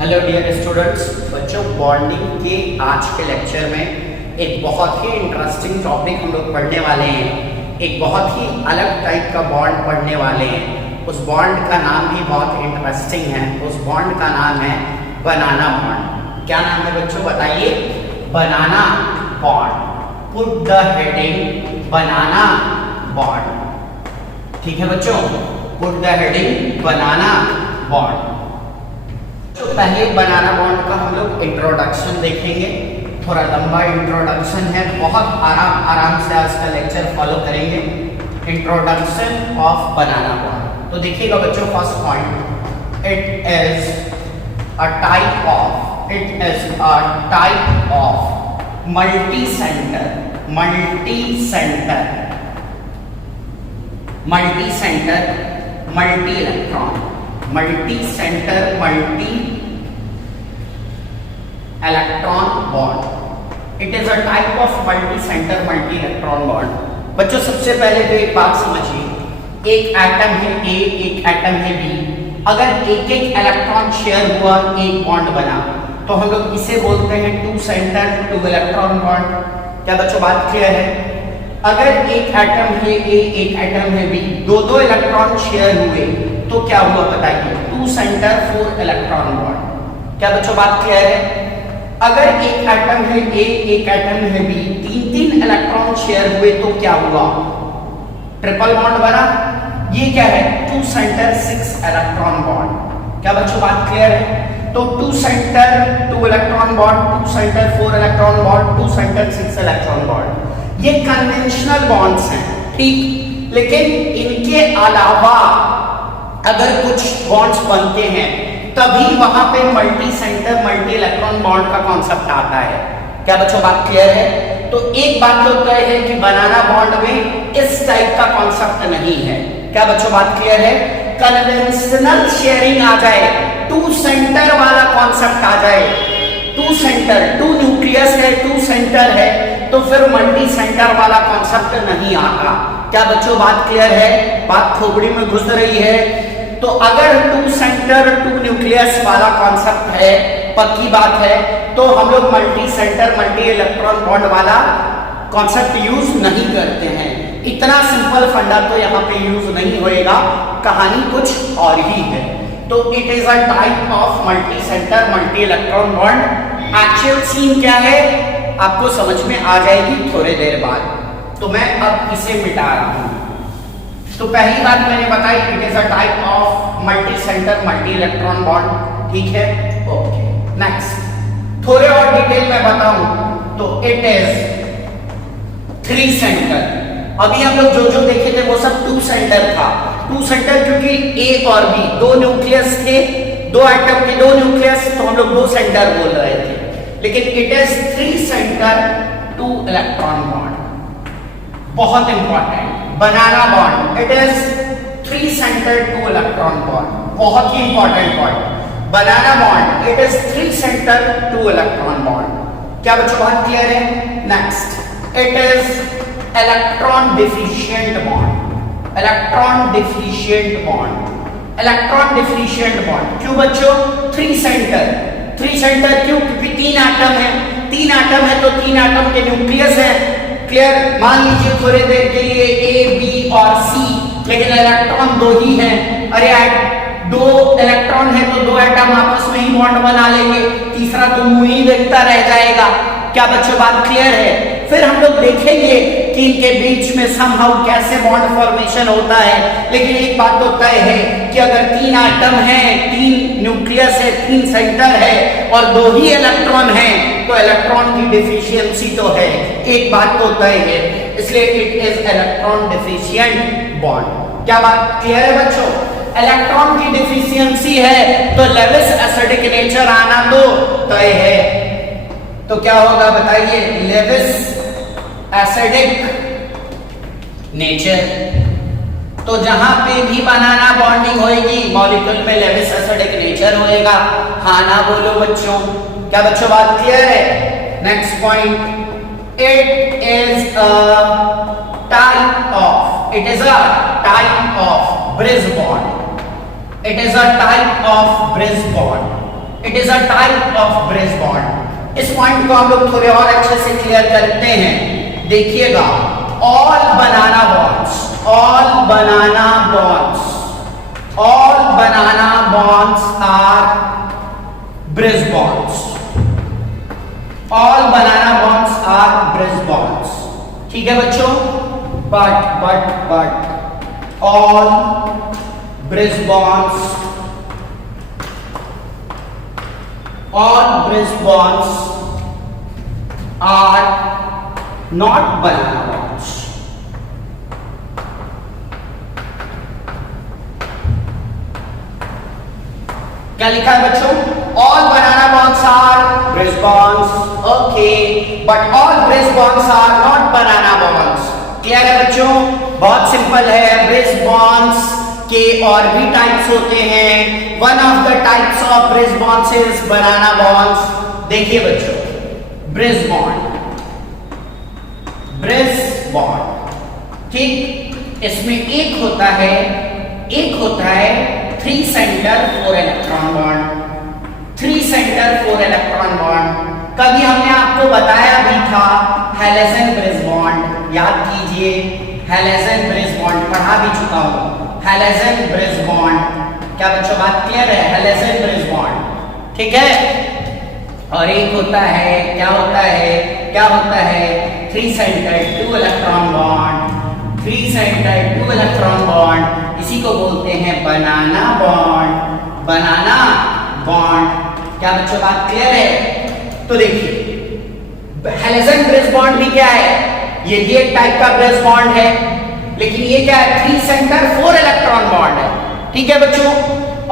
Hello dear students, बच्चों bonding के आज के लेक्चर में एक बहुत ही इंटरेस्टिंग टॉपिक हम लोग पढ़ने वाले हैं। एक बहुत ही अलग टाइप का बॉन्ड पढ़ने वाले हैं। उस बॉन्ड का नाम भी बहुत इंटरेस्टिंग है। उस बॉन्ड का नाम है बनाना बॉन्ड। क्या नाम है बच्चों, बताइए? Banana bond. Put the heading banana bond. ठीक है बच्चों, put the heading banana bond. तो पहले बनाना बॉन्ड का हम लोग इंट्रोडक्शन देखेंगे। थोड़ा लंबा इंट्रोडक्शन है, बहुत आराम से आज का लेक्चर फॉलो करेंगे। Introduction of banana bond. तो देखिएगा बच्चों, first point, it is a type of multi centre multi electron multi electron bond. It is a type of multi centre multi electron bond. बच्चों सबसे पहले तो एक बात समझिए, एक एटम है ए, एक एटम है बी। अगर एक एक इलेक्ट्रॉन शेयर हुआ, एक बॉन्ड बना, तो हम लोग इसे बोलते हैं two centre two electron bond. क्या बच्चों बात क्लियर है? अगर एक एटम है ए, एक एटम है बी, दो इलेक्ट्रॉन शेयर हुए, तो क्या हुआ बताइए? Two centre four electron bond. क्या बच्चों बात क्लियर है? अगर एक एटम है ए, एक एटम है बी, तीन इलेक्ट्रॉन शेयर हुए, तो क्या हुआ? ट्रिपल बॉन्ड बना। ये क्या है? Two centre six electron bond. क्या बच्चों बात क्लियर है? तो two centre two electron bond, two centre four electron bond, two centre six electron bond. ये कन्वेंशनल बॉन्ड्स हैं, ठीक। लेकिन इनके अलावा अगर कुछ बॉन्ड्स बनते हैं, तभी वहां पे multi centre multi electron bond का कॉन्सेप्ट आता है। क्या बच्चों बात क्लियर है? तो एक बात तो तय है कि बनाना बॉन्ड में इस टाइप का कॉन्सेप्ट नहीं है। क्या बच्चों बात क्लियर है? कन्वेंशनल शेयरिंग आ जाए, टू सेंटर वाला कॉन्सेप्ट आ जाए, टू सेंटर, टू न्यूक्लियस है, टू सेंटर है, तो फिर मल्टी सेंटर वाला कॉन्सेप्ट नहीं आता। क्या बच्चों बात क्लियर है? बात खोपड़ी में घुस रही है? तो अगर टू सेंटर टू न्यूक्लियस वाला कॉन्सेप्ट है, पक्की बात है, तो हम लोग multi centre multi electron bond वाला कॉन्सेप्ट यूज नहीं करते हैं। इतना सिंपल फंडा तो यहाँ पे यूज नहीं होएगा, कहानी कुछ और ही है। तो it is a type of multi centre multi electron bond. Actual scene क्या है आपको समझ में आ जाएगी थोड़ी देर बाद। तो मैं अब इसे मिटा रहा हूं। तो पहली बात मैंने बताई, it is a type of multi centre multi electron bond. ठीक है, ओके। नेक्स्ट थोड़े और डिटेल में बताऊं तो इट इज थ्री सेंटर। अभी हम लोग जो देखे थे वो सब टू सेंटर था। टू सेंटर क्योंकि ए और बी दो न्यूक्लियस थे, दो एटम के दो न्यूक्लियस, तो हम लोग दो सेंटर बोल रहे थे। लेकिन it is three center two electron bond. बहुत important, banana bond, it is three center two electron bond. बहुत ही important point, banana bond, it is three center two electron bond. क्या बच्चों बात क्लियर है? Next, it is electron deficient bond. Electron deficient bond, electron deficient bond. क्यों बच्चों? Three centre क्यों? क्योंकि तीन एटम है, तीन एटम है तो तीन एटम के न्यूक्लियस है। क्लियर? मान लीजिए थोड़ी देर के लिए ए, बी और सी, लेकिन इलेक्ट्रॉन दो ही हैं। अरे दो इलेक्ट्रॉन है तो दो एटम आपस में ही बॉन्ड बना लेंगे, तीसरा तो मुंह ही देखता रह जाएगा। क्या बच्चों बात क्लियर है? फिर हम लोग देखेंगे कि इनके बीच में समहाउ कैसे बॉन्ड फॉर्मेशन होता है। लेकिन एक बात तो तय है कि अगर तीन एटम है, तीन न्यूक्लियस है, तीन सेंटर है और दो ही इलेक्ट्रॉन है, तो इलेक्ट्रॉन की डिफिशियंसी तो है। एक बात तो तय है, इसलिए it is electron deficient bond. क्या बात क्लियर है बच्चों? इलेक्ट्रॉन की डिफिशियंसी है तो लेविस एसिडिक नेचर आना तो तय है। तो क्या होगा बताइए? Lewis acidic nature. तो जहां पे भी बनाना बॉन्डिंग होएगी, मॉलिक्यूल में लेविस एसिडिक नेचर होएगा। हाँ ना बोलो बच्चों? क्या बच्चों बात क्लियर है? Next point, it is a type of bridge bond. It is a type of bridge bond. It is a type of bridge bond. इस पॉइंट को हम लोग थोड़े और अच्छे से क्लियर करते हैं। देखिएगा, all banana bonds, all banana bonds, all banana bonds are bridge bonds, all banana bonds are bridge bonds. ठीक है बच्चों, but all bridge bonds, all bridge bonds are not banana bonds। क्या लिखा है बच्चों? all banana bonds are bridge bonds, okay, but all bridge bonds are not banana bonds। Clear है बच्चों? बहुत सिंपल है। ब्रिज बॉन्ड्स के और भी टाइप्स होते हैं। One of the types of bridge bonds is banana bonds. देखिए बच्चों, ब्रिज बॉन्ड, ब्रिज बॉन्ड, ठीक, इसमें एक होता है 3 centre 4 electron bond, 3 centre 4 electron bond. कभी हमने आपको बताया भी था हैलोजन ब्रिज बॉन्ड, याद कीजिए, हैलोजन ब्रिज बॉन्ड पढ़ा भी चुका हूं। हैलोजन ब्रिज बॉन्ड, क्या बच्चों बात क्लियर है? हैलोजन ब्रिज बॉन्ड, ठीक है। और एक होता है, क्या होता है 3 centre 2 electron bond, 3 centre 2 electron bond, इसी को बोलते हैं बनाना बॉन्ड, बनाना बॉन्ड। क्या बच्चों बात क्लियर है? तो देखिए, हैलोजन ब्रिज बॉन्ड भी क्या है? ये भी एक टाइप का ब्रिज बॉन्ड है, लेकिन ये क्या है? 3 सेंटर 4 इलेक्ट्रॉन बॉन्ड है, ठीक है बच्चों।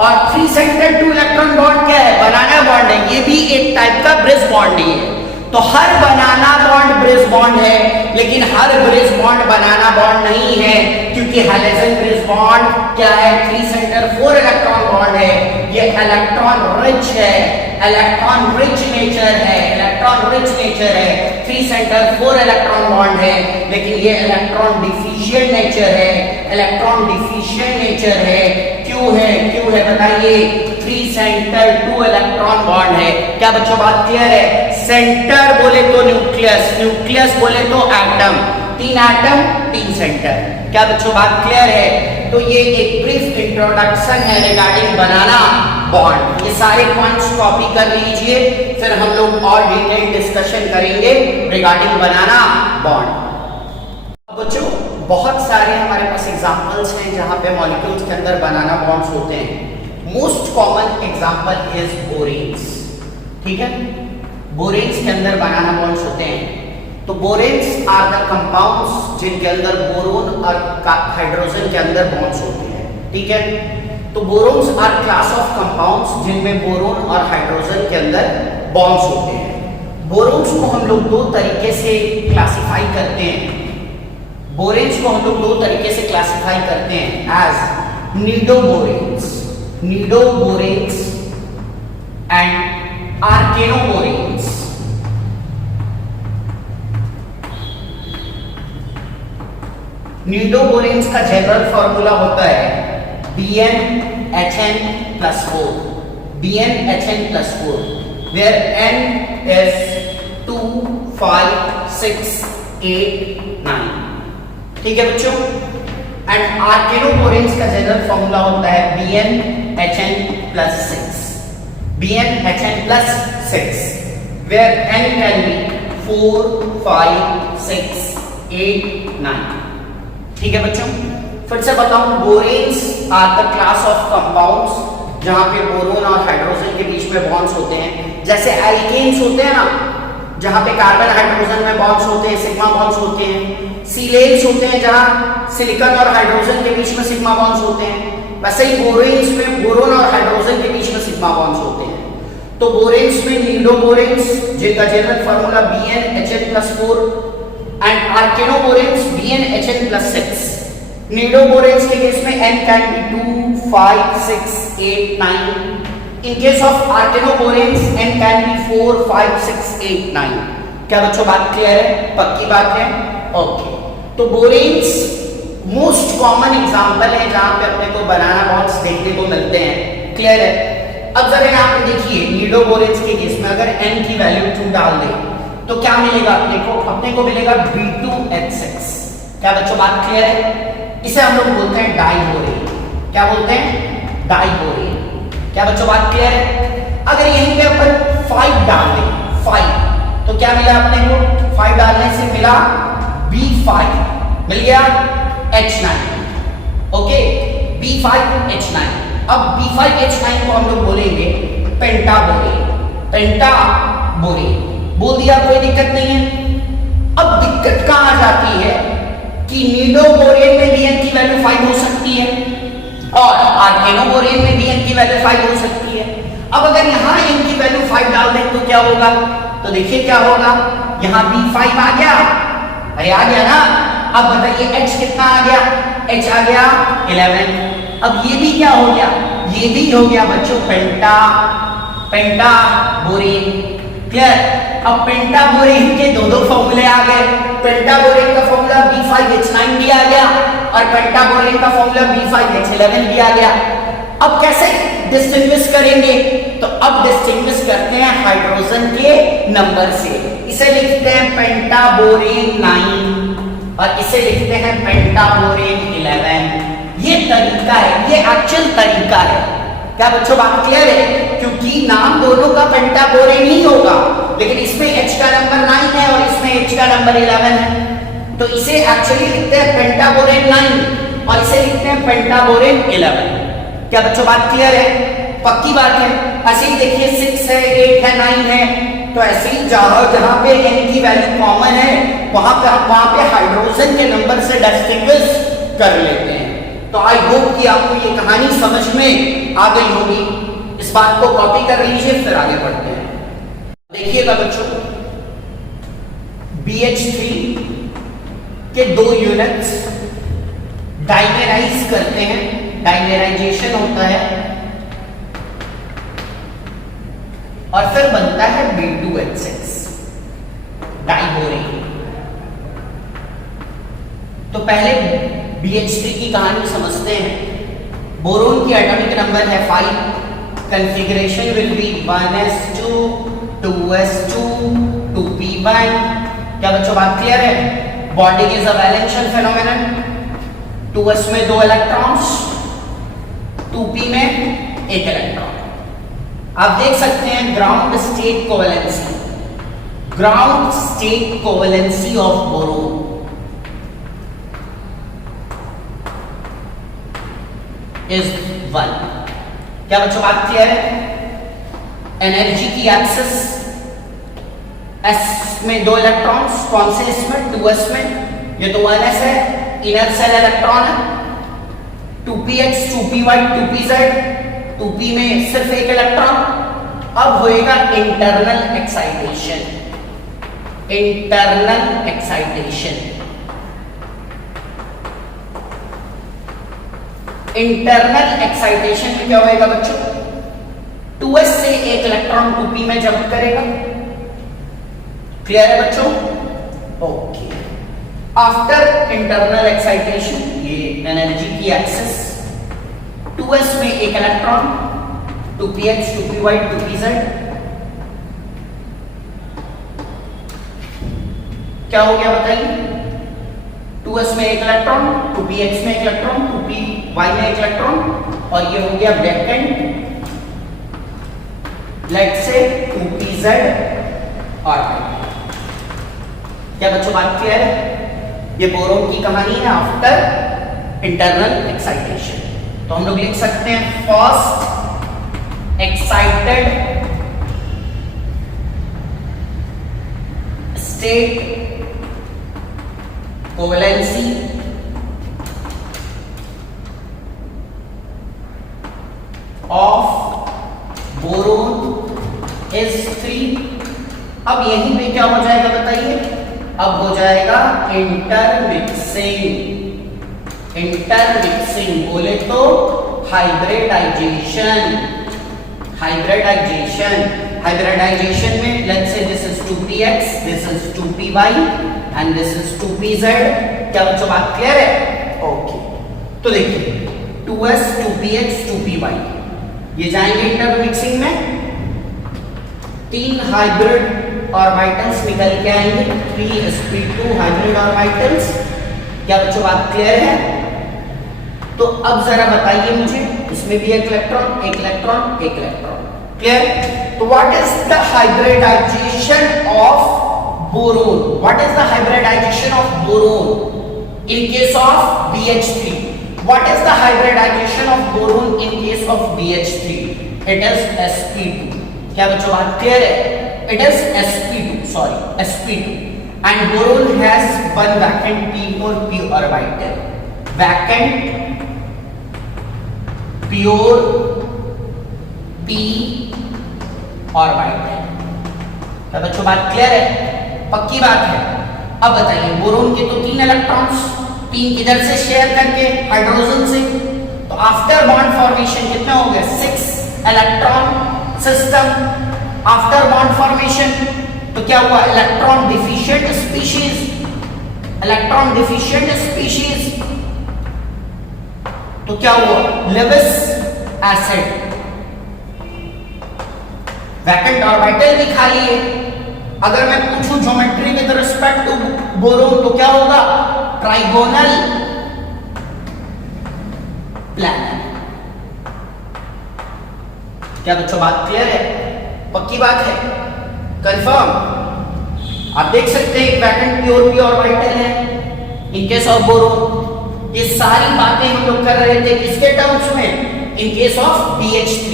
और 3 सेंटर 2 इलेक्ट्रॉन बॉन्ड क्या है? बनाना बॉन्ड है, ये भी एक टाइप का ब्रिज बॉन्ड ही है। तो हर बनाना बॉन्ड ब्रिज बॉन्ड है, लेकिन हर ब्रिज बॉन्ड बनाना बॉन्ड नहीं है, क्योंकि हैलोजन ब्रिज बॉन्ड क्या है? 3 सेंटर 4 इलेक्ट्रॉन बॉन्ड है। ये इलेक्ट्रॉन रिच है, इलेक्ट्रॉन रिच नेचर है, इलेक्ट्रॉन रिच नेचर है। 3 सेंटर 4 इलेक्ट्रॉन बॉन्ड है, लेकिन ये इलेक्ट्रॉन डिफिशिएंट नेचर है, इलेक्ट्रॉन डिफिशिएंट नेचर है। क्यों है बताइए? 3 सेंटर 2 इलेक्ट्रॉन बॉन्ड है। क्या बच्चों बात क्लियर है? सेंटर बोले तो न्यूक्लियस, न्यूक्लियस बोले तो एटम, 3 एटम 3 सेंटर। क्या बच्चों बात क्लियर है? तो ये एक ब्रीफ इंट्रोडक्शन है रिगार्डिंग बनाना बॉन्ड। ये सारे पॉइंट्स कॉपी कर लीजिए, फिर हम लोग और डिटेल डिस्कशन करेंगे रिगार्डिंग बनाना बॉन्ड। बच्चों, बहुत सारे हमारे पास एग्जांपल्स हैं जहां पे मॉलिक्यूल्स के अंदर बनाना बॉन्ड्स होते हैं। मोस्ट कॉमन एग्जांपल इज बोरेन्स, ठीक है। बोरेन्स के अंदर बनाना बॉन्ड्स होते हैं। तो बोरेन्स आर द कंपाउंड्स जिनके अंदर बोरोन और हाइड्रोजन के अंदर बॉन्ड्स होते हैं, ठीक है। तो बोरोन्स आर क्लास ऑफ कंपाउंड्स जिनमें बोरोन और हाइड्रोजन के अंदर बॉन्ड्स होते हैं। बोरोन्स को हम लोग 2 तरीके से क्लासिफाई करते हैं। बोरेन्स को हम लोग 2 तरीके से क्लासिफाई करते हैं एज निडोबोरेन्स, निडोबोरेन्स एंड आर्केनोबोरेन्स। निडोबोरेन्स का जनरल फॉर्मूला होता है BnHn+4, BnHn+4, where N is 2, 5, 6, 8, 9, ठीक है बच्चों। एंड आर्केनोबोरेन्स का जनरल फॉर्मूला होता है BnHn+6, BnHn+6, where N can be 4, 5, 6, 8, 9, ठीक है बच्चों। फिर से बताऊं, boranes are the class of compounds जहां पे बोरोन और हाइड्रोजन के बीच में बॉन्ड्स होते हैं। जैसे एल्केन्स होते हैं ना, जहां पे कार्बन हाइड्रोजन में बॉन्ड्स होते हैं, सिग्मा बॉन्ड्स होते हैं। सीलेन्स होते हैं जहां सिलिकॉन और हाइड्रोजन के बीच में सिग्मा बॉन्ड्स होते हैं। वैसे ही बोरेन्स में बोरोन और हाइड्रोजन के बीच में सिग्मा बॉन्ड्स होते हैं। तो बोरेन्स में निडोबोरेन्स जिनका general formula BnHn+4 and arachnoboranes BnHn+6। Nidoboranes के केस में N can be 2, 5, 6, 8, 9. In case of आर्केनोबोरेन्स N can be 4, 5, 6, 8, 9. क्या बच्चों बात क्लियर है? पक्की बात है? ओके। तो बोरेन्स मोस्ट कॉमन एग्जांपल है जहां पे अपने को बनाना बॉन्ड्स देखने को मिलते हैं। क्लियर है? अब जरा यहाँ पे देखिए, नीडो बोरेन्स के केस में अगर n की वैल्यू 2 डाल दे तो क्या मिलेगा अपने को मिलेगा B2H6। क्या बच्चों बात क्लियर है? इसे हम लोग बोलते हैं डाइबोरेन। क्या बोलते हैं? डाइबोरेन। क्या बच्चों बात क्लियर है? अगर यहीं पे अपन 5 डाल दें 5 तो क्या मिला अपने को? 5 डालने से मिला B5, मिल गया H9। Okay, B5H9। अब B5H9 को हम लोग बोलेंगे पेंटाबोरेन। पेंटाबोरेन बोल दिया, कोई दिक्कत नहीं है। अब दिक्कत कहां आ जाती है कि नीडोबोरेन में भी n की वैल्यू 5 हो सकती है और आर्गेनोबोरेन में भी n की वैल्यू 5 हो सकती है। अब अगर यहां n की वैल्यू 5 डाल दें तो क्या होगा? तो देखिए क्या होगा, यहां B5 आ गया, अरे आ गया ना। अब बताइए H कितना आ गया? H आ गया 11। अब ये भी क्या हो गया? ये भी हो गया बच्चों पेंटाबोरेन। क्लियर? अब पेंटाबोरेन के दो फॉर्मूले आ गए। पेंटाबोरेन का फॉर्मूला B5H9 भी आ गया और पेंटाबोरेन का फॉर्मूला B5H11 भी आ गया। अब कैसे डिस्टिंग्विश करेंगे? तो अब डिस्टिंग्विश करते हैं हाइड्रोजन के नंबर से। इसे लिखते हैं पेंटाबोरेन 9 और इसे लिखते हैं पेंटाबोरेन 11। ये तरीका है, ये एक्चुअल तरीका है। क्या बच्चों बात क्लियर है? क्योंकि नाम दोनों का पेंटाबोरेन ही होगा, लेकिन इसमें H का नंबर 9 है और इसमें H का नंबर 11 है, तो इसे एक्चुअली लिखते हैं पेंटाबोरेन 9 और इसे लिखते हैं पेंटाबोरेन 11। क्या बच्चों बात क्लियर है? पक्की बात है। ऐसे ही देखिए 6 है, 8 है, 9 है, तो ऐसे ही जहां पे n की वैल्यू कॉमन है वहां पे हाइड्रोजन के नंबर से डिस्टिंग्विश कर लेते हैं। तो आई होप कि आपको ये कहानी समझ में आ गई होगी। इस बात को कॉपी कर लीजिए, फिर आगे बढ़ते हैं। देखिएगा बच्चों, BH3 के 2 यूनिट्स डाइमेराइज करते हैं, डाइमेराइजेशन होता है और फिर बनता है B2H6 डाइबोरेन। तो पहले BH3 की कहानी समझते हैं। बोरोन की एटॉमिक नंबर है 5, configuration will be 1s2 2s2 2p1। क्या बच्चों बात क्लियर है? Bonding is a वैलेंशियल phenomenon. 2s में 2 इलेक्ट्रॉन्स, 2p में 1 इलेक्ट्रॉन। आप देख सकते हैं ground state covalency, ground state covalency of boron is 1। क्या बच्चों बात क्लियर है? एनर्जी की एक्सेस, s में 2 इलेक्ट्रॉन्स, कौन से इसमें? 2s में, ये तो 1s है, इनर सेल इलेक्ट्रॉन है। 2px 2py 2pz, 2p में सिर्फ 1 इलेक्ट्रॉन। अब होएगा internal excitation, internal excitation. Internal excitation में क्या होएगा बच्चों? 2s से 1 इलेक्ट्रॉन 2p में जंप करेगा। क्लियर है बच्चों? ओके। आफ्टर इंटरनल एक्साइटेशन, ये एनर्जी की एक्सेस, 2s में 1 इलेक्ट्रॉन, 2px 2py 2pz, क्या हो गया बताइए? 2s में 1 इलेक्ट्रॉन, 2px में 1 इलेक्ट्रॉन, 2py में 1 इलेक्ट्रॉन और ये हो गया vacant, let's say 2pz orbital. क्या बच्चों बात क्लियर है? ये बोरोन की कहानी है आफ्टर इंटरनल एक्साइटेशन। तो हम लोग लिख सकते हैं first excited state covalency of boron is 3। अब यहीं पे क्या हो जाएगा बताइए? अब हो जाएगा इंटरमिक्सिंग। इंटरमिक्सिंग बोले तो हाइब्रिडाइजेशन। हाइब्रिडाइजेशन में let's say this is 2px, this is 2py and this is 2pz। क्या बच्चों बात क्लियर है? ओके। तो देखिए 2s 2px 2py ये जाएंगे इंटरमिक्सिंग में, 3 हाइब्रिड ऑर्बिटल्स निकल के आएंगे, 3 sp2 हाइब्रिड ऑर्बिटल्स। क्या बच्चों बात क्लियर है? तो अब जरा बताइए मुझे, इसमें भी एक इलेक्ट्रॉन, एक इलेक्ट्रॉन, एक इलेक्ट्रॉन। क्लियर? तो what is the hybridization of boron? What is the hybridization of boron in case of BH3? What is the hybridization of boron in case of BH3? It is sp2। क्या बच्चों बात clear है? It is sp2, sorry sp2, and boron has one vacant p orbital, vacant pure p orbital। क्या बच्चों बात clear है? पक्की बात है। अब बताइए, बोरोन के तो 3 इलेक्ट्रॉन्स, 3 किधर से शेयर करके? हाइड्रोजन से। तो आफ्टर बॉन्ड फॉर्मेशन कितना हो गया? 6 electron system. After bond formation तो क्या हुआ? Electron deficient species, electron deficient species. तो क्या हुआ? Lewis acid. वैकेंट ऑर्बिटल भी खाली है। अगर मैं पूछूं geometry with respect to boron तो क्या होगा? Trigonal planet. क्या बच्चों बात क्लियर है? पक्की बात है? कंफर्म? आप देख सकते हैं एक वैकेंट प्योर पी ऑर्बिटल है इन केस ऑफ बोरोन। ये सारी बातें हम लोग कर रहे थे किसके टर्म्स में? इन केस ऑफ BH3।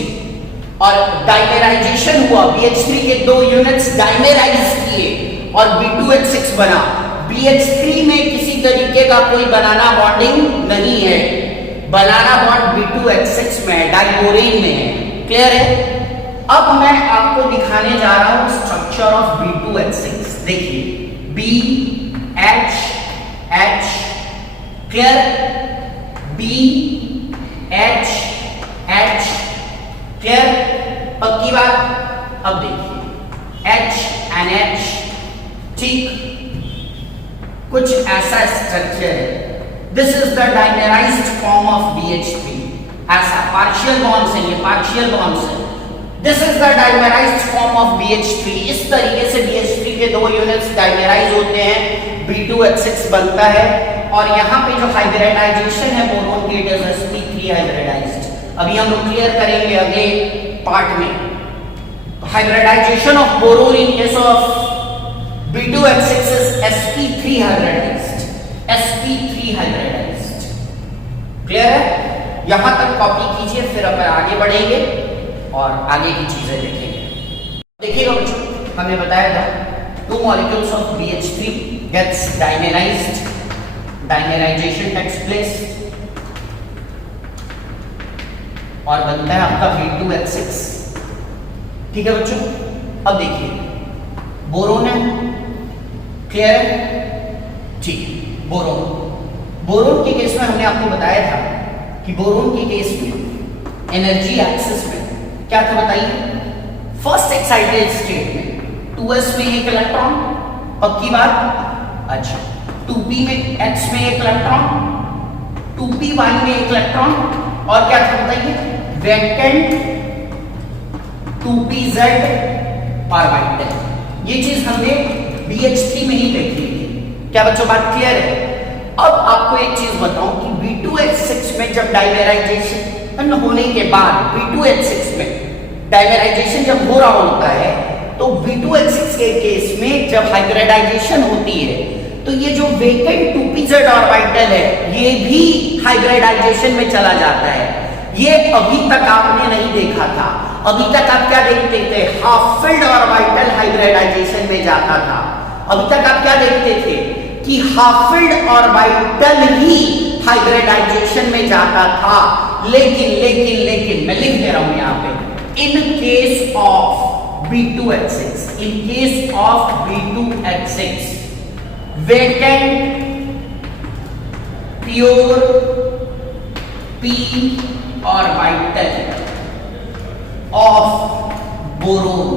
और डाइमेराइजेशन हुआ, BH3 के 2 यूनिट्स डाइमेराइज किए और B2H6 बना। BH3 में किसी तरीके का कोई बनाना बॉन्डिंग नहीं है, बनाना बॉन्ड B2H6 में है, डाइबोरेन में है। क्लियर है? अब मैं आपको दिखाने जा रहा हूं स्ट्रक्चर ऑफ B2H6। देखिए, BH H, clear? BH H, clear? पक्की बात? अब देखिए, HNH, ठीक, कुछ ऐसा स्ट्रक्चर है। This is the dimerized form of BH3। ऐसा पार्शियल बॉन्ड्स है, ये पार्शियल बॉन्ड्स है। This is the dimerized form of BH3। इस तरीके से BH3 के 2 यूनिट्स डाइमेराइज होते हैं, B2H6 बनता है। और यहाँ पे जो हाइब्रिडाइजेशन है बोरोन की, इट इज sp3 हाइब्रिडाइज्ड। अभी हम लोग क्लियर करेंगे अगले पार्ट में। Hybridization of boron in case of B2H6 is sp3 hybridized, sp3 hybridized. Clear है? यहां तक कॉपी कीजिए, फिर अपन आगे बढ़ेंगे और आगे की चीजें देखेंगे। देखिएगा बच्चों, हमने बताया था 2 molecules of BH3 gets dimerized, dimerization takes place और बनता है आपका B2H6। ठीक है बच्चों? अब देखिए, बोरोन है, क्लियर है? ठीक, बोरोन के केस में हमने आपको बताया था कि बोरोन के केस में एनर्जी एक्सिस में क्या था बताइए? फर्स्ट एक्साइटेड स्टेट में 2s में एक इलेक्ट्रॉन, पक्की बात? अच्छा, 2p में x में एक इलेक्ट्रॉन, 2py में एक इलेक्ट्रॉन, और क्या था बताइए? Vacant 2pz orbital. ये चीज हमने BH3 में ही देखी थी। क्या बच्चों बात क्लियर है? अब आपको एक चीज बताऊं कि B2H6 में जब डाइमेराइजेशन होने के बाद, B2H6 में डाइमेराइजेशन जब हो रहा होता है, तो B2H6 के केस में जब हाइब्रिडाइजेशन होती है तो ये जो वेकेंट 2pz ऑर्बिटल है ये भी हाइब्रिडाइजेशन में चला जाता है। ये अभी तक आपने नहीं देखा था। अभी तक आप क्या देखते थे? हाफ फिल्ड ऑर्बिटल हाइब्रिडाइजेशन में जाता था। अभी तक आप क्या देखते थे कि हाफ फिल्ड ऑर्बिटल ही हाइब्रिडाइजेशन में जाता था। लेकिन मैं लिख दे रहा हूं यहां पे, इन case of B2H6, in case of B2H6, vacant pure p orbital of boron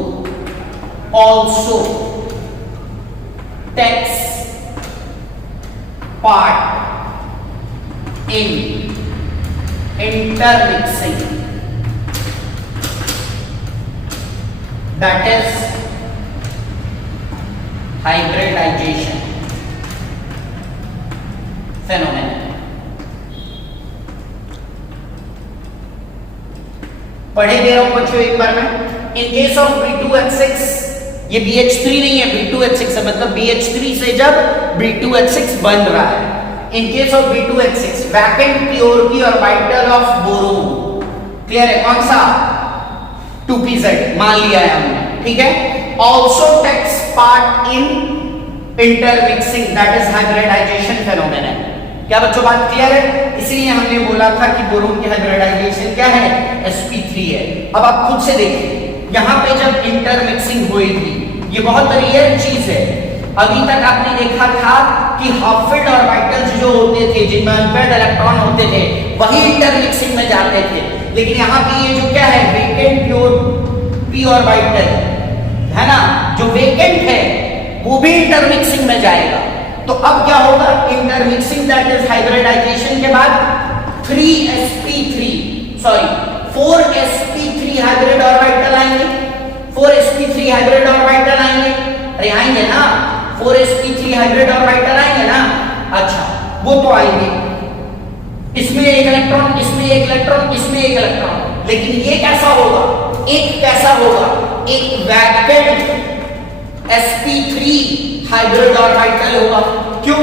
also takes part in intermixing, that is hybridization phenomenon. पढ़े दे रहा हूं बच्चों एक बार मैं। इन केस ऑफ B2H6, ये BH3 नहीं है, B2H6 है, मतलब BH3 से जब B2H6 बन रहा है। इन case of B2H6 vacant purity और वाइटल ऑफ बोरोन, क्लियर है? कौन सा? 2pz मान लिया है हमने, ठीक है। Also takes part in intermixing, that is hybridization phenomenon. क्या बच्चों बात क्लियर है? इसीलिए हमने बोला था कि बोरोन की हाइब्रिडाइजेशन क्या है? sp3 है। अब आप खुद से देखिए, यहां पे जब इंटरमिक्सिंग होएगी, ये बहुत रेयर चीज है। अभी तक आपने देखा था कि हाफिड और वाइटल्स जो होते थे, जिनमें अनपेयर्ड इलेक्ट्रॉन होते थे, वही इंटरमिक्सिंग में जाते थे। लेकिन यहाँ पे ये जो क्या है, वेकेंट प्योर पी और वाइटल है ना, जो वेकेंट है वो भी इंटरमिक्सिंग में जाएगा। तो अब क्या होगा? इंटरमिक्सिंग दैट इज हाइब्रिडाइजेशन के बाद 4sp3 हाइब्रिड ऑर्बिटल आएंगे, 4sp3 हाइब्रिड ऑर्बिटल आएंगे, अरे आएंगे ना, 4sp3 हाइब्रिड ऑर्बिटल आएंगे ना। अच्छा, वो तो आएंगे, इसमें एक इलेक्ट्रॉन, इसमें एक इलेक्ट्रॉन, इसमें एक इलेक्ट्रॉन। लेकिन ये कैसा होगा? एक कैसा होगा? एक वैकेंट sp3 हाइब्रिड ऑर्बिटल होगा। क्यों?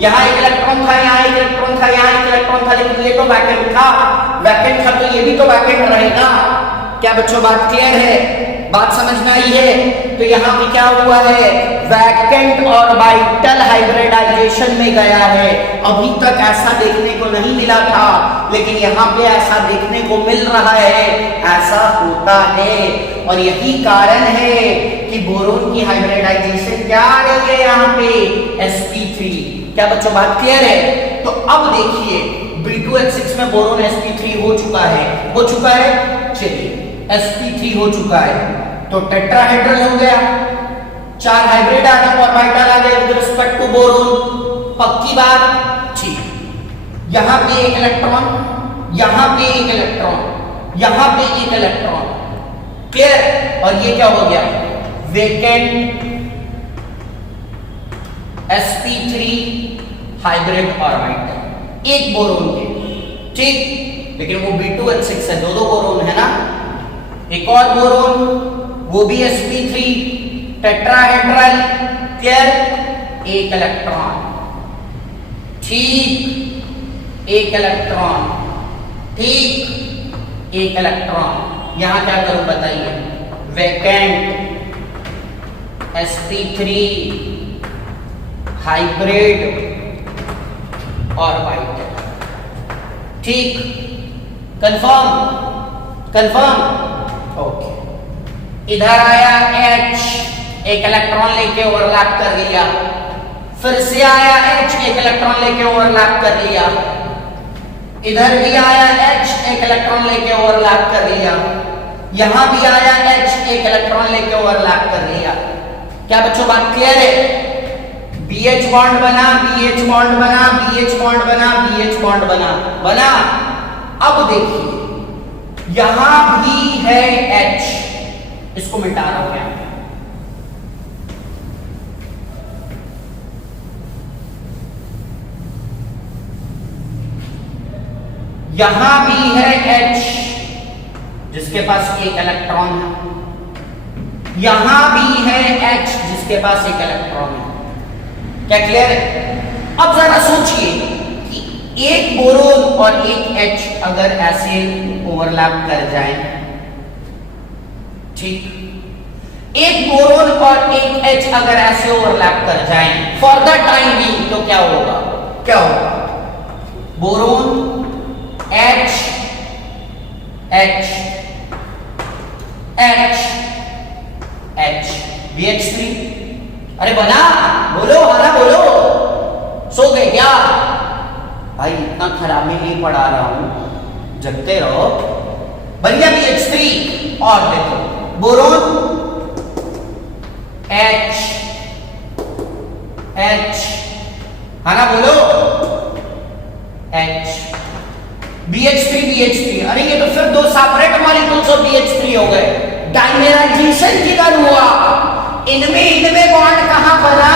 यहां एक इलेक्ट्रॉन था, यहां एक इलेक्ट्रॉन था, यहां एक इलेक्ट्रॉन था, लेकिन ये तो वैकेंट था, वैकेंट था तो ये भी तो वैकेंट रहेगा। क्या बच्चों बात क्लियर है? बात समझ में आई है? तो यहां पे क्या हुआ है? वैकेंट ऑर्बिटल हाइब्रिडाइजेशन में गया है। अभी तक ऐसा देखने को नहीं मिला था, लेकिन यहां पे ऐसा देखने को मिल रहा है, ऐसा होता है। और यही कारण है कि बोरोन की हाइब्रिडाइजेशन क्या आ रही है यहाँ पे? sp3। क्या बच्चों बात क्लियर है? तो अब देखिए, B2H6 में बोरोन sp3 हो चुका है, चलिए sp3 हो चुका है, तो टेट्राहेड्रल हो गया, 4 हाइब्रिड एटम ऑर्बिटल आ गए विद रिस्पेक्ट टू बोरोन। पक्की बात? ठीक। यहां पे एक इलेक्ट्रॉन, यहां पे एक इलेक्ट्रॉन, यहां पे एक इलेक्ट्रॉन, क्लियर? और ये क्या हो गया? वेकेंट sp3 हाइब्रिड ऑर्बिटल, एक बोरोन के, ठीक। लेकिन वो B2H6 है, दो बोरोन है ना। एक और बोरोन, वो भी sp3 टेट्राहेड्रल, क्लियर? एक इलेक्ट्रॉन, ठीक, एक इलेक्ट्रॉन, ठीक, एक इलेक्ट्रॉन। यहां क्या करूं बताइए? वेकेंट sp3 हाइब्रिड ऑर्बिटल, ठीक, कंफर्म, ओके। इधर आया H, एक इलेक्ट्रॉन लेके ओवरलैप कर लिया, फिर से आया H, एक इलेक्ट्रॉन लेके ओवरलैप कर लिया, इधर भी आया H, एक इलेक्ट्रॉन लेके ओवरलैप कर लिया, यहां भी आया H, एक इलेक्ट्रॉन लेके ओवरलैप कर लिया। क्या बच्चों बात क्लियर है? BH बॉन्ड बना, BH बॉन्ड बना, BH बॉन्ड बना, BH बॉन्ड बना। अब देखिए, यहां भी है H, इसको मिटा रहा हूं मैं, यहां भी है H जिसके पास एक इलेक्ट्रॉन है, यहां भी है H जिसके पास एक इलेक्ट्रॉन है। क्या क्लियर है? अब जरा सोचिए कि एक बोरोन और एक H अगर ऐसे ओवरलैप कर जाएं, ठीक, एक बोरोन और एक H अगर ऐसे ओवरलैप कर जाएं फॉर द टाइम बीइंग, तो क्या होगा? बोरोन H BH3, अरे बना, बोलो, हाँ बोलो, सो गए क्या? भाई इतना खराब में नहीं पढ़ा रहा हूं, जगते रहो। बन गया BH3। और देखो, बोरोन H, है ना, बोलो, H, BH3, अरे ये तो सिर्फ दो सेपरेट मॉलिक्यूल्स ऑफ BH3 हो गए। डाइमेराइजेशन किधर हुआ? इनमें बॉन्ड कहां कहां बना?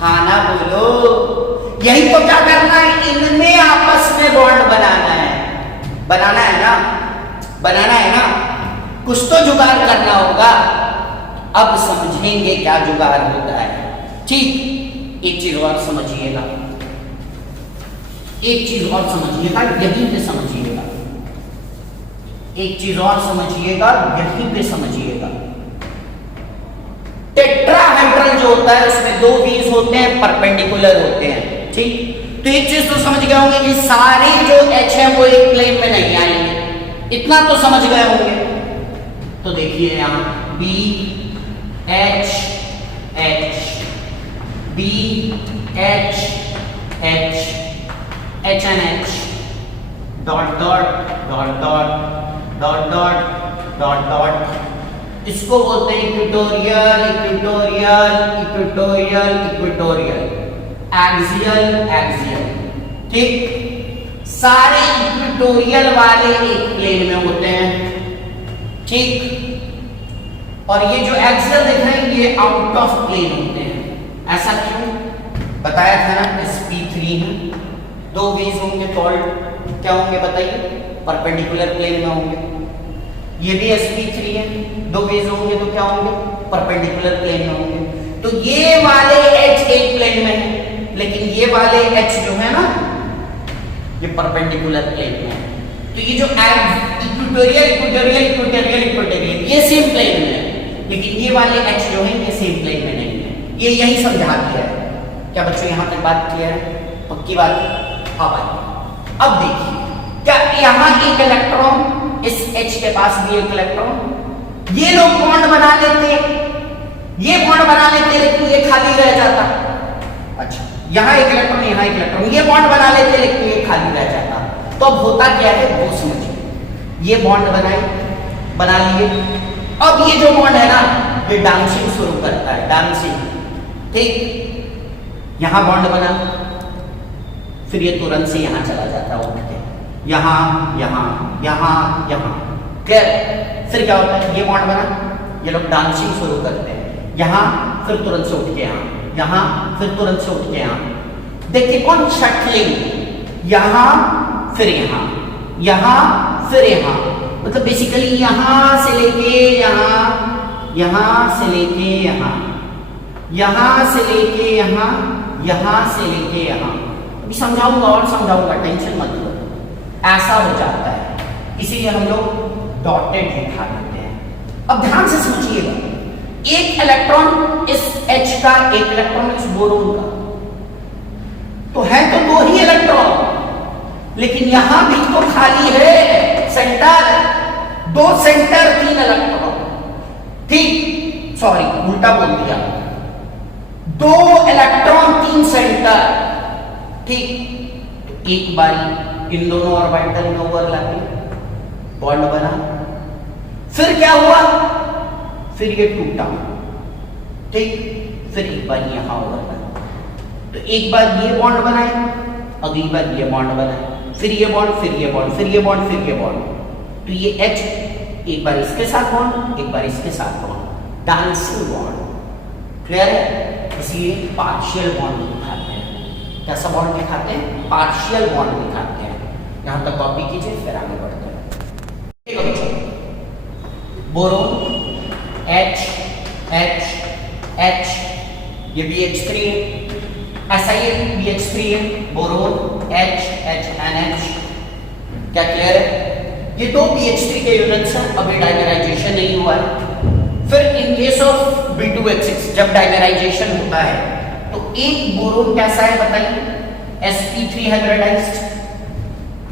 हाँ ना बोलो, यही तो क्या करना है, इनमें आपस में बॉन्ड बनाना है। बनाना है ना, बनाना है ना, कुछ तो जुगाड़ करना होगा। अब समझेंगे क्या जुगाड़ होता है। ठीक, एक चीज और समझिएगा, एक चीज और समझिएगा, यहीं पे समझिएगा, एक चीज और समझिएगा, यहीं पे समझिएगा। टेट्राहेड्रल जो होता है उसमें 2 व्हील्स होते हैं, परपेंडिकुलर होते हैं। ठीक, तो एक चीज तो समझ गए होंगे कि सारे जो एच है वो एक प्लेन में नहीं आएंगे, इतना तो समझ गए होंगे। तो देखिए यहां B H H, B H H, H N H, dot dot dot dot dot dot dot dot, इसको बोलते हैं equatorial equatorial equatorial equatorial, axial axial. ठीक, सारे इक्वेटोरियल वाले एक प्लेन में होते हैं। ठीक, और ये जो एक्सियल देख रहे हैं ये आउट ऑफ प्लेन होते हैं। ऐसा क्यों? बताया था ना, sp3 है, 2 व्हील्स होंगे, कॉल्ड क्या होंगे बताइए? परपेंडिकुलर प्लेन में होंगे। ये भी sp3 है, 2 व्हील्स होंगे तो क्या होंगे? परपेंडिकुलर प्लेन में होंगे। तो ये वाले h एक प्लेन में है, लेकिन ये वाले h जो है ना ये परपेंडिकुलर प्लेन में है। तो ये जो इक्वेटोरियल इक्वेटोरियल इक्वेटोरियल इक्वेटोरियल ये सेम प्लेन में है, लेकिन ये वाले h जो है ये सेम प्लेन में नहीं है। ये यही समझा दिया है। क्या बच्चों यहां तक बात क्लियर है? पक्की बात? हाँ भाई। अब देखिए, क्या यहां एक इलेक्ट्रॉन, इस H के पास भी एक इलेक्ट्रॉन, ये लोग बॉन्ड बना लेते, ये बॉन्ड बना लेते, लेकिन ये खाली रह जाता। अच्छा, यहां एक इलेक्ट्रॉन, यहां एक इलेक्ट्रॉन, ये बॉन्ड बना लेते, लेकिन ये खाली रह जाता। तो अब होता क्या है वो समझिए। ये बॉन्ड बना लिए, अब ये जो बॉन्ड है ना ये डांसिंग शुरू करता है, डांसिंग। ठीक, यहां बॉन्ड बना, फिर ये तुरंत से यहां चला जाता है, उठते यहां यहां यहां यहां। क्लियर? फिर क्या होता है, ये बॉन्ड बना, ये लोग डांसिंग शुरू करते हैं, यहां फिर तुरंत से उठ के यहां, यहां फिर तुरंत से उठ के यहां। देखिए कौन शटलिंग, यहां फिर यहां, यहां फिर यहां, मतलब बेसिकली यहां से लेके यहां, यहां से लेके यहां, यहां से लेके यहां, यहां से लेके यहां। अभी समझाऊंगा और समझाऊंगा, टेंशन मत लो। ऐसा हो जाता है, इसीलिए हम लोग डॉटेड दिखा देते हैं। अब ध्यान से समझिएगा, एक इलेक्ट्रॉन इस H का, एक इलेक्ट्रॉन इस बोरोन का, तो है तो 2 ही इलेक्ट्रॉन, लेकिन यहां भी तो खाली है सेंटर, 2 सेंटर 3 इलेक्ट्रॉन। ठीक, सॉरी उल्टा बोल दिया, 2 इलेक्ट्रॉन 3 सेंटर। ठीक, एक बारी इन दोनों ऑर्बिटल में ओवरलैपिंग बॉन्ड बना, फिर क्या हुआ, फिर ये टूटा। ठीक, फिर एक बार यहां ओवरलैप, तो एक बार ये बॉन्ड बनाए, अगली बार ये बॉन्ड बनाए, फिर ये बॉन्ड, फिर ये बॉन्ड, फिर ये बॉन्ड, फिर ये बॉन्ड। तो ये H एक बार इसके साथ बॉन्ड, एक बार इसके साथ बॉन्ड, डांसिंग बॉन्ड। क्लियर है? इसलिए पार्शियल बॉन्ड दिखाते हैं। कैसा बॉन्ड दिखाते हैं? पार्शियल बॉन्ड दिखाते हैं। यहां तक कॉपी कीजिए, फिर आगे बढ़ते हैं। ठीक है बच्चों, बोरोन H H H, ये BH3 है, ऐसा ये BH3 है, बोरोन H H NH। क्या क्लियर है? ये 2 BH3 के यूनिट्स हैं, अभी डाइमेराइजेशन नहीं हुआ है। फिर इन केस ऑफ B2H6 जब डाइमेराइजेशन होता है तो एक बोरोन कैसा है बताइए? sp3 हाइब्रिडाइज्ड,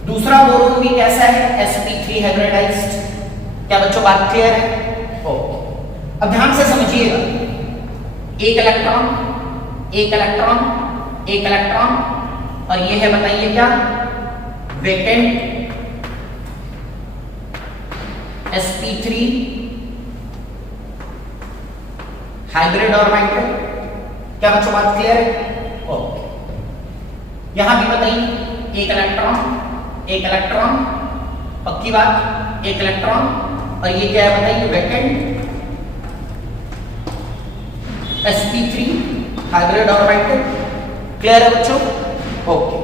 दूसरा बोरोन भी कैसा है? sp3 hybridised. क्या बच्चों बात क्लियर है? ओके, अब ध्यान से समझिएगा, एक इलेक्ट्रॉन, एक इलेक्ट्रॉन, एक इलेक्ट्रॉन, और ये है बताइए क्या? Vacant sp3 hybrid orbital. क्या बच्चों बात क्लियर है? ओके, यहां भी बताइए, एक इलेक्ट्रॉन, एक इलेक्ट्रॉन, पक्की बात, एक इलेक्ट्रॉन, और ये क्या है बताइए? Vacant sp3 hybrid orbital. Clear है बच्चों? ओके,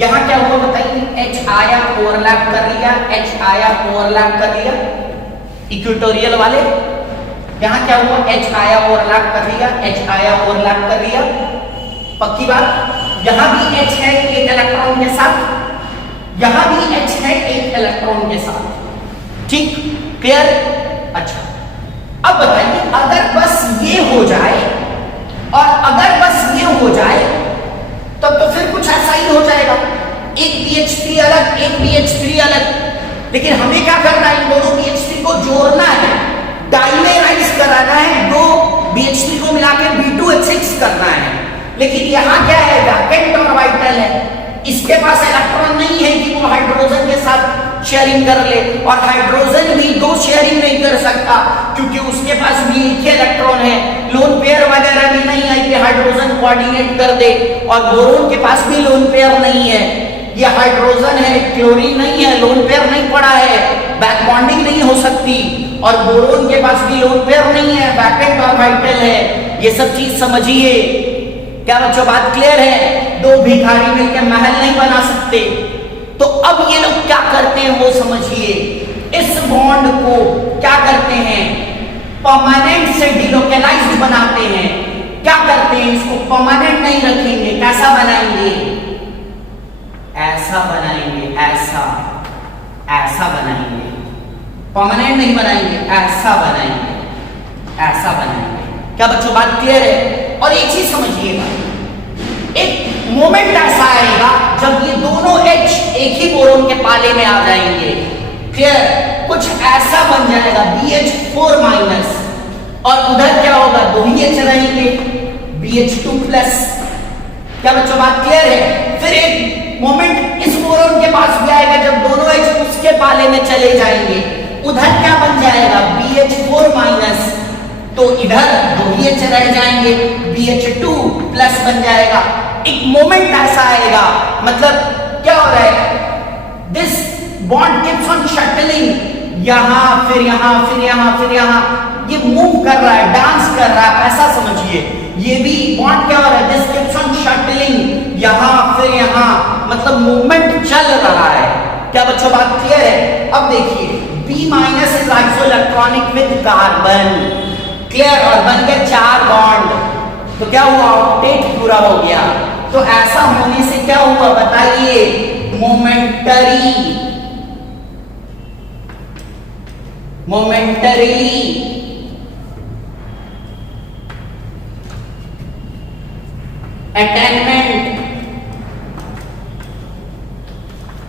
यहां क्या हुआ बताइए, H आया ओवरलैप कर लिया, H आया ओवरलैप कर लिया, इक्वेटोरियल वाले। यहां क्या हुआ, H आया ओवरलैप कर लिया, H आया ओवरलैप कर लिया, पक्की बात। यहां भी H है एक इलेक्ट्रॉन के साथ, यहां भी H है एक इलेक्ट्रॉन के साथ, ठीक, क्लियर? अच्छा, अब बताइए अगर बस ये हो जाए और अगर बस ये हो जाए तब तो फिर कुछ ऐसा ही हो जाएगा, एक BH3 अलग एक BH3 अलग। लेकिन हमें क्या करना है, इन दोनों BH3 को जोड़ना है, डाइमेराइज कराना है, दो BH3 को मिला के B2H6 करना है। लेकिन यहां क्या है, वैकेंट ऑर्बिटल है, इसके पास इलेक्ट्रॉन नहीं है कि वो हाइड्रोजन के साथ शेयरिंग कर ले, और हाइड्रोजन भी दो शेयरिंग नहीं कर सकता क्योंकि उसके पास भी एक ही इलेक्ट्रॉन है। लोन पेयर वगैरह भी नहीं है कि हाइड्रोजन कोऑर्डिनेट कर दे, और बोरोन के पास भी लोन पेयर नहीं है। ये हाइड्रोजन है, क्लोरीन नहीं है, लोन पेयर नहीं पड़ा है, बैक बॉन्डिंग नहीं हो सकती, और बोरोन के पास भी लोन पेयर नहीं है, वैकेंट ऑर्बिटल है। ये सब चीज समझिए। क्या बच्चों बात क्लियर है? दो भिखारी मिलकर महल नहीं बना सकते। तो अब ये लोग क्या करते हैं वो समझिए। इस बॉन्ड को क्या करते हैं, परमानेंट से डिलोकलाइज्ड बनाते हैं। क्या करते हैं, इसको परमानेंट नहीं रखेंगे, कैसा बनाएंगे, ऐसा बनाएंगे, ऐसा ऐसा बनाएंगे, परमानेंट नहीं बनाएंगे, ऐसा बनाएंगे, ऐसा बनाएंगे। क्या बच्चों बात क्लियर है? और एक चीज समझिएगा, एक मोमेंट ऐसा आएगा जब ये दोनों H एक ही बोरोन के पाले में आ जाएंगे। क्लियर? कुछ ऐसा बन जाएगा BH4 माइनस, और उधर क्या होगा, दो ही H रहेंगे, BH2 प्लस। क्या बच्चों बात क्लियर है? फिर एक मोमेंट इस बोरोन के पास भी आएगा जब दोनों H उसके पाले में चले जाएंगे, उधर क्या बन जाएगा, BH4 माइनस, तो इधर दो ही H रह जाएंगे, BH2 प्लस बन जाएगा। एक मोमेंट ऐसा आएगा, मतलब क्या हो रहा है, this bond keeps on shuttling, यहां फिर यहां फिर यहां फिर यहां, ये मूव कर रहा है, डांस कर रहा है, ऐसा समझिए। ये भी बॉन्ड क्या हो रहा है, दिस कीप्स ऑन शटलिंग, यहां फिर यहां, मतलब मूवमेंट चल रहा है। क्या बच्चों बात क्लियर है? अब देखिए B minus is isoelectronic with carbon, clear, और बन गए 4 बॉन्ड, तो क्या हुआ, ऑक्टेट पूरा हो गया। तो ऐसा होने से क्या हुआ बताइए, momentary attainment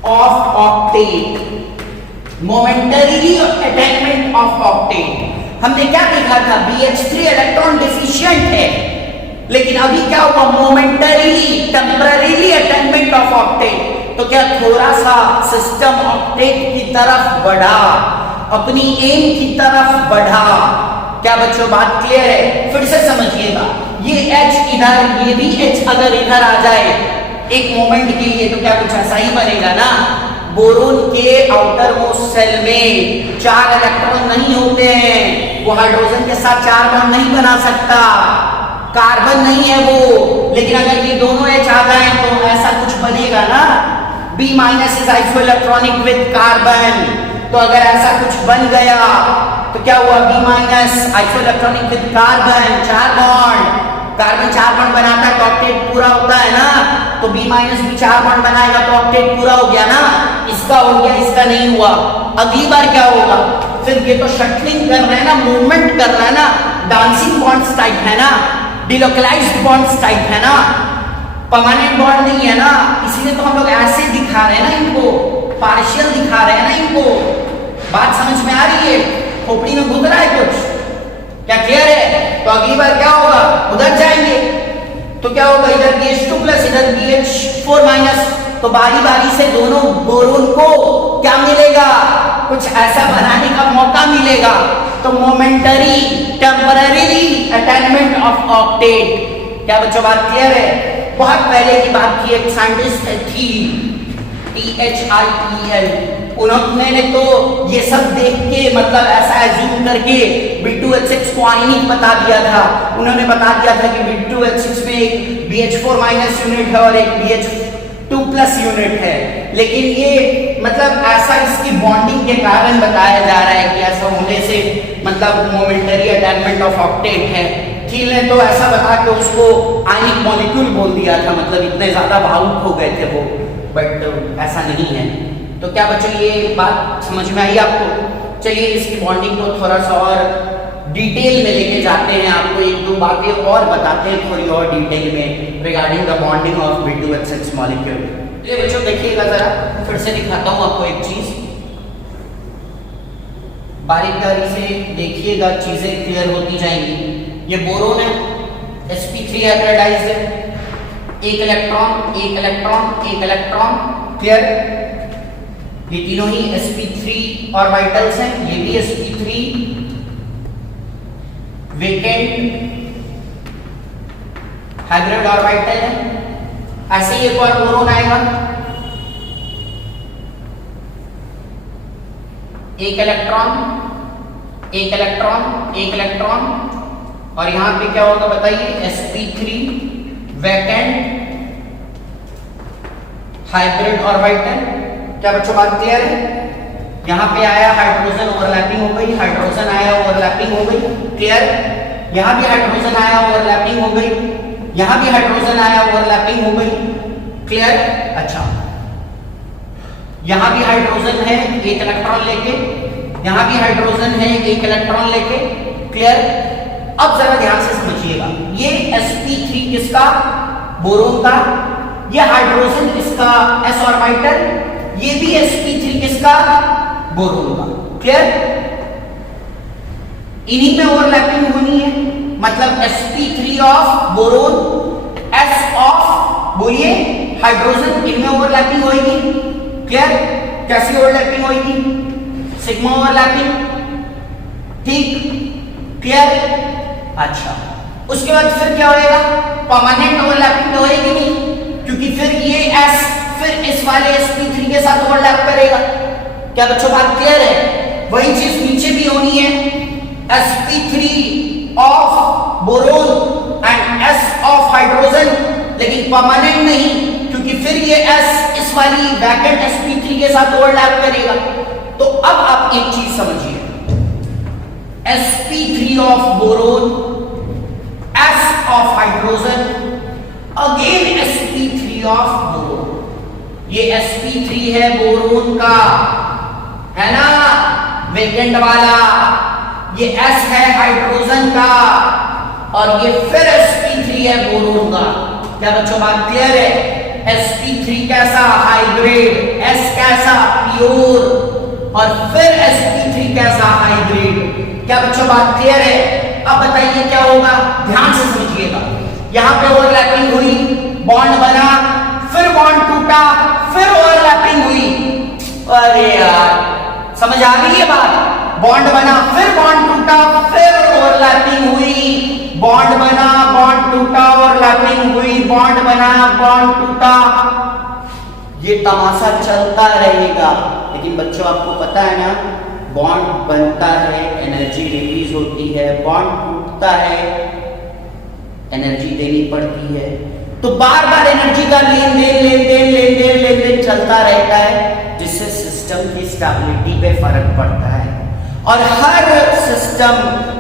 of octet, momentary attainment of octet. हमने क्या देखा था, BH3 इलेक्ट्रॉन डिफिशिएंट है, लेकिन अभी क्या हुआ, momentarily temporarily attainment of octet. तो क्या थोड़ा सा सिस्टम ऑक्टेट की तरफ बढ़ा, अपनी एम की तरफ बढ़ा। क्या बच्चों बात क्लियर है? फिर से समझिएगा, ये H इधर, ये भी H अगर इधर आ जाए एक मोमेंट के लिए, तो क्या कुछ ऐसा ही बनेगा ना। बोरोन के आउटर मोस्ट सेल में 4 इलेक्ट्रॉन नहीं होते हैं, वो हाइड्रोजन के साथ 4 बॉन्ड नहीं बना सकता, कार्बन नहीं है वो। लेकिन अगर ये दोनों H आ जाए तो ऐसा कुछ बनेगा ना, B minus is isoelectronic with carbon. तो अगर ऐसा कुछ बन गया तो क्या हुआ, B minus isoelectronic with carbon, 4 bond, carbon 4 bond बनाता है तो ऑक्टेट पूरा होता है ना, तो B माइनस भी 4 बॉन्ड बनाएगा तो ऑक्टेट पूरा हो गया ना। इसका हो गया, इसका नहीं हुआ। अगली बार क्या होगा, फिर ये तो शटलिंग कर रहे हैं ना, मूवमेंट कर रहा है ना, डांसिंग बॉन्ड्स टाइप है ना, डिलोकलाइज्ड बॉन्ड्स टाइप है ना, परमानेंट बॉन्ड नहीं है ना। इसीलिए तो हम लोग ऐसे दिखा रहे हैं ना इनको, पार्शियल दिखा रहे हैं ना इनको। बात समझ में आ रही है? खोपड़ी में घुस रहा है कुछ? क्या क्लियर है? तो अगली बार क्या होगा, उधर जाएंगे तो क्या होगा, इधर BH2 प्लस, इधर BH4 माइनस, तो बारी बारी से दोनों बोरोन को क्या मिलेगा, कुछ ऐसा बनाने का मौका मिलेगा। तो momentary temporarily attainment of octet. क्या बच्चों बात क्लियर है? बहुत पहले की बात की एक साइंटिस्ट थी, THIEL। उन्होंने तो ये सब देख के मतलब ऐसा एज्यूम करके B2H6 को आयनिक बता दिया था। उन्होंने बता दिया था कि B2H6 में एक BH4 माइनस यूनिट है और एक BH2 प्लस यूनिट है, लेकिन ये मतलब ऐसा इसकी बॉन्डिंग के कारण बताया जा रहा है कि ऐसा होने से मतलब मोमेंटरी अटैचमेंट ऑफ ऑक्टेट है। कील ने तो ऐसा बता के उसको आयनिक मॉलिक्यूल बोल दिया था, मतलब इतने ज्यादा भावुक हो गए थे वो, बट ऐसा नहीं है। तो क्या बच्चों ये बात समझ में आई आपको? चलिए इसकी बॉन्डिंग को थोड़ा सा और डिटेल में लेके जाते हैं, आपको एक दो बातें और बताते हैं थोड़ी और डिटेल में regarding the bonding of B2H6 molecule. ये बच्चों देखिएगा जरा, फिर से दिखाता हूं आपको एक चीज, बारीकदारी से देखिएगा, चीजें क्लियर होती जाएंगी। ये बोरोन है, sp3 हाइब्रिडाइज्ड है, एक इलेक्ट्रॉन एक इलेक्ट्रॉन एक इलेक्ट्रॉन, क्लियर। ये तीनों ही sp3 ऑर्बिटल्स हैं, ये भी sp3 वेकेंट हाइब्रिड ऑर्बिटल है। ऐसे ही एक और बोरोन आएगा, एक इलेक्ट्रॉन एक इलेक्ट्रॉन एक इलेक्ट्रॉन, और यहां पे क्या होगा बताइए, sp3 वैकेंट हाइब्रिड ऑर्बिटल। क्या बच्चों बात क्लियर है? यहां पे आया हाइड्रोजन ओवरलैपिंग हो गई, हाइड्रोजन आया ओवरलैपिंग हो गई, क्लियर। यहां भी हाइड्रोजन आया ओवरलैपिंग हो गई, यहां भी हाइड्रोजन आया ओवरलैपिंग हो गई, क्लियर। अच्छा, यहां भी हाइड्रोजन है एक इलेक्ट्रॉन लेके, यहां भी हाइड्रोजन है एक इलेक्ट्रॉन लेके, क्लियर। अब जरा ध्यान से समझिएगा, ये sp3 किसका, बोरोन का, ये हाइड्रोजन किसका, s ऑर्बिटल, ये भी sp3 किसका, बोरोन का, क्लियर। इन्हीं में ओवरलैपिंग होनी है, मतलब sp3 of boron, s of बोलिए हाइड्रोजन, इनमें ओवरलैपिंग होगी, क्लियर। कैसी ओवरलैपिंग होगी, सिग्मा ओवरलैपिंग, ठीक, क्लियर। अच्छा, उसके बाद फिर क्या होएगा, परमानेंट ओवरलैपिंग तो होएगी नहीं, क्योंकि फिर ये S फिर इस वाले sp3 के साथ ओवरलैप करेगा। क्या बच्चों बात क्लियर है? वही चीज नीचे भी होनी है, sp3 of boron and S of hydrogen, लेकिन परमानेंट नहीं, क्योंकि फिर ये S इस वाली वैकेंट sp3 के साथ ओवरलैप करेगा। तो अब आप एक चीज समझिए, sp3 of boron, S of hydrogen, again sp3 of boron. ये sp3 है बोरोन का, है ना, वेकेंट वाला, ये S है हाइड्रोजन का, और ये फिर sp3 है बोरोन का। क्या बच्चों बात क्लियर है? sp3 कैसा, हाइब्रिड, S कैसा, प्योर, और फिर sp3 कैसा, हाइब्रिड। क्या बच्चों बात क्लियर है? अब बताइए क्या होगा, ध्यान से समझिएगा। यहां पे ओवरलैपिंग हुई, बॉन्ड बना, फिर बॉन्ड टूटा, फिर ओवरलैपिंग हुई। अरे यार, समझ आ गई ये बात? बॉन्ड बना, फिर बॉन्ड टूटा, फिर ओवरलैपिंग हुई, बॉन्ड बना, बॉन्ड टूटा, ओवरलैपिंग हुई, बॉन्ड बना, बॉन्ड टूटा। ये तमाशा चलता रहेगा, लेकिन बच्चों आपको पता है ना, बॉन्ड बनता है, एनर्जी रिलीज होती है, बॉन्ड टूटता है, एनर्जी देनी पड़ती है। तो बार बार एनर्जी का लेन देन चलता रहता है, जिससे सिस्टम की स्टेबिलिटी पे फर्क पड़ता है। और हर सिस्टम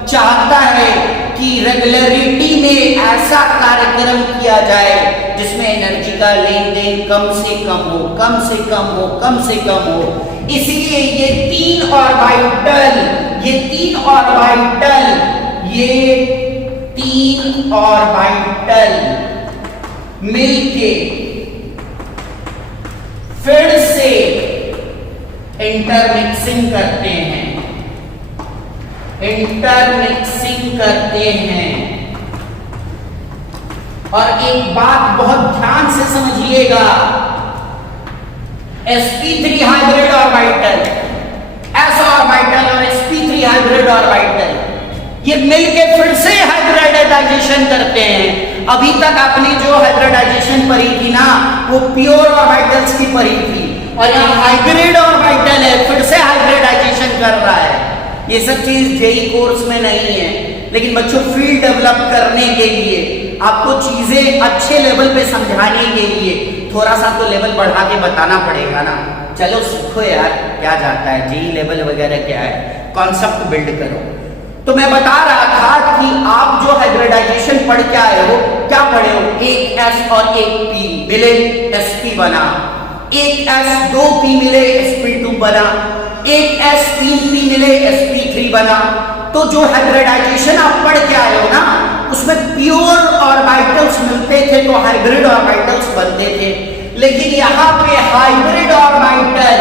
चाहता है कि रेगुलरिटी में ऐसा कार्यक्रम किया जाए जिसमें एनर्जी का लेन देन कम से कम हो, कम से कम हो, कम से कम हो। इसलिए ये तीन ऑर्बिटल मिलके फिर से इंटरमिक्सिंग करते हैं। और एक बात बहुत ध्यान से समझिएगा, sp3 hybrid orbital, s orbital और sp3 हाइब्रिड ऑर्बिटल, ये मिलके फिर से हाइब्रिडाइजेशन करते हैं। अभी तक आपने जो हाइब्रिडाइजेशन पढ़ी थी ना, वो प्योर ऑर्बिटल्स की पढ़ी थी। और यहाँ हाइब्रिड ऑर्बिटल है, फिर से हाइब्रिडाइजेशन कर रहा है। ये सब चीज जेई कोर्स में नहीं है, लेकिन बच्चों फील्ड डेवलप करने के लिए, आपको चीजें अच्छे लेवल पे समझाने के लिए थोड़ा सा तो लेवल बढ़ा के बताना पड़ेगा ना। चलो सीखो यार, क्या जाता है, जेई लेवल वगैरह क्या है, कॉन्सेप्ट बिल्ड करो। तो मैं बता रहा था कि आप जो हाइब्रिडाइजेशन पढ़ के आए हो, क्या पढ़े हो, एक एस और एक पी मिले एसपी बना, एक एस 2 पी मिले sp2 बना, एक एस 3 पी मिले sp3 बना। तो जो हाइब्रिडाइजेशन आप पढ़ के आए हो ना, उसमें प्योर ऑर्बिटल्स मिलते थे तो हाइब्रिड ऑर्बिटल्स बनते थे। लेकिन यहाँ पे hybrid orbital,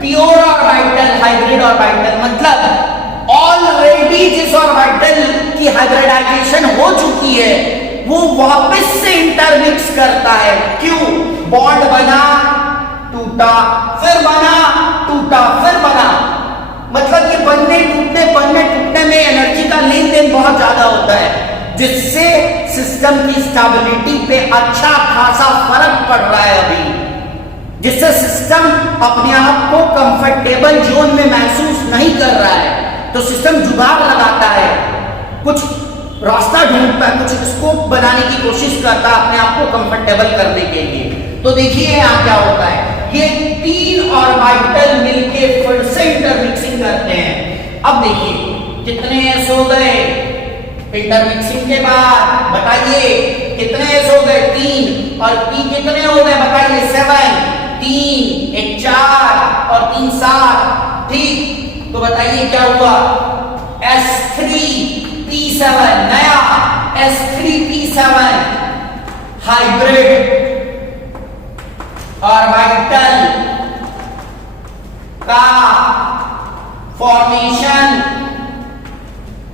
pure orbital, hybrid orbital मतलब ऑलरेडी जिस ऑर्बिटल की हाइब्रिडाइजेशन हो चुकी है वो वापस से इंटरमिक्स करता है। क्यों? बॉन्ड बना, टूटा, फिर बना, टूटा, फिर बना। मतलब ये बनने टूटने में एनर्जी का लेन देन बहुत ज्यादा होता है, जिससे सिस्टम की स्टेबिलिटी पे अच्छा खासा फर्क पड़ रहा है अभी, जिससे सिस्टम अपने आप को कंफर्टेबल जोन में महसूस नहीं कर रहा है। तो सिस्टम जुगाड़ लगाता है, कुछ रास्ता ढूंढता है, कुछ स्कोप बनाने की कोशिश करता है अपने आप को कंफर्टेबल करने के लिए। तो देखिए यहाँ क्या होता है, ये 3 ऑर्बिटल मिलके फिर से इंटरमिक्सिंग करते हैं। अब देखिए कितने एस हो गए इंटरमिक्सिंग के बाद, बताइए कितने एस हो गए, 3, और पी कितने हो गए बताइए, 7, 3, 1 4 और 3 7, ठीक। तो बताइए क्या हुआ, S3P7 नया S3P7 हाइब्रिड ऑर्बिटल का फॉर्मेशन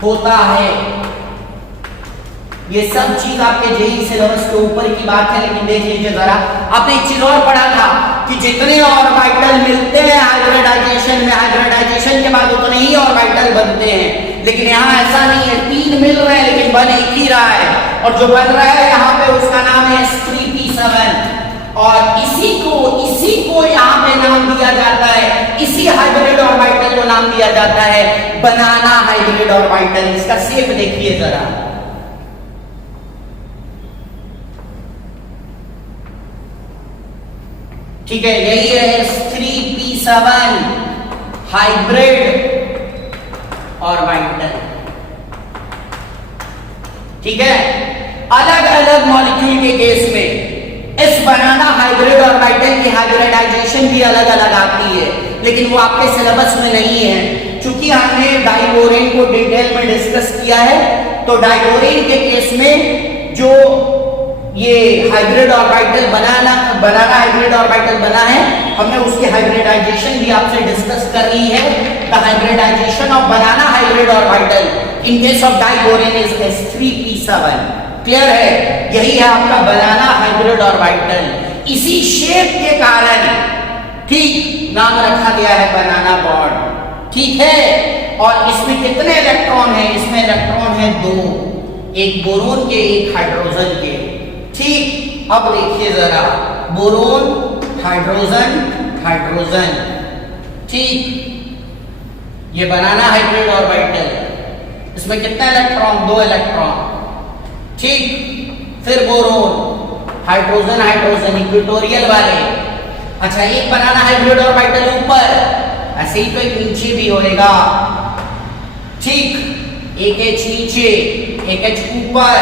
होता है। ये सब चीज आपके जेई सिलेबस के ऊपर की बात है, लेकिन देख लीजिए जरा, आपने एक चीज और पढ़ा था कि जितने ऑर्बिटल मिलते हैं हाइब्रिडाइजेशन में, हाइब्रिडाइजेशन के बाद उतने ही ऑर्बिटल बनते हैं। लेकिन यहाँ ऐसा नहीं है, 3 मिल रहे हैं लेकिन बन एक ही रहा है, और जो बन रहा है यहाँ पे उसका नाम है S3P7, और इसी को यहाँ पे नाम दिया जाता है, इसी हाइब्रिड ऑर्बिटल को नाम दिया जाता है बनाना हाइब्रिड ऑर्बिटल। इसका शेप देखिए जरा, ठीक है, यही है S3P7 हाइब्रिड ऑर्बिटल, ठीक है। अलग अलग मॉलिक्यूल के केस में इस बनाना हाइब्रिड ऑर्बिटल की हाइब्रिडाइजेशन भी अलग अलग आती है, लेकिन वो आपके सिलेबस में नहीं है। चूंकि हमने डाइबोरेन को डिटेल में डिस्कस किया है, तो डाइबोरेन के केस में जो ये हाइब्रिड ऑर्बिटल बनाना हाइब्रिड ऑर्बिटल बना है, हमने उसकी हाइब्रिडाइजेशन भी आपसे डिस्कस कर ली है। The hybridization of banana hybrid orbital in case of diborane is S3P7। Clear है? यही है आपका बनाना हाइब्रिड ऑर्बिटल। इसी शेप के कारण ठीक नाम रखा गया है बनाना बॉन्ड, ठीक है। और इसमें कितने इलेक्ट्रॉन हैं? इसमें इलेक्ट्रॉन है 2, एक बोरोन के, एक हाइड्रोजन के, ठीक। अब देखिए जरा, बोरोन हाइड्रोजन हाइड्रोजन, ठीक। ये बनाना हाइब्रिड ऑर्बिटल, इसमें कितना इलेक्ट्रॉन? 2 इलेक्ट्रॉन, ठीक। फिर बोरोन हाइड्रोजन हाइड्रोजन इक्वेटोरियल वाले। अच्छा, एक बनाना हाइब्रिड ऑर्बिटल ऊपर, ऐसे ही तो एक नीचे भी होएगा, ठीक। एक H नीचे, एक H ऊपर।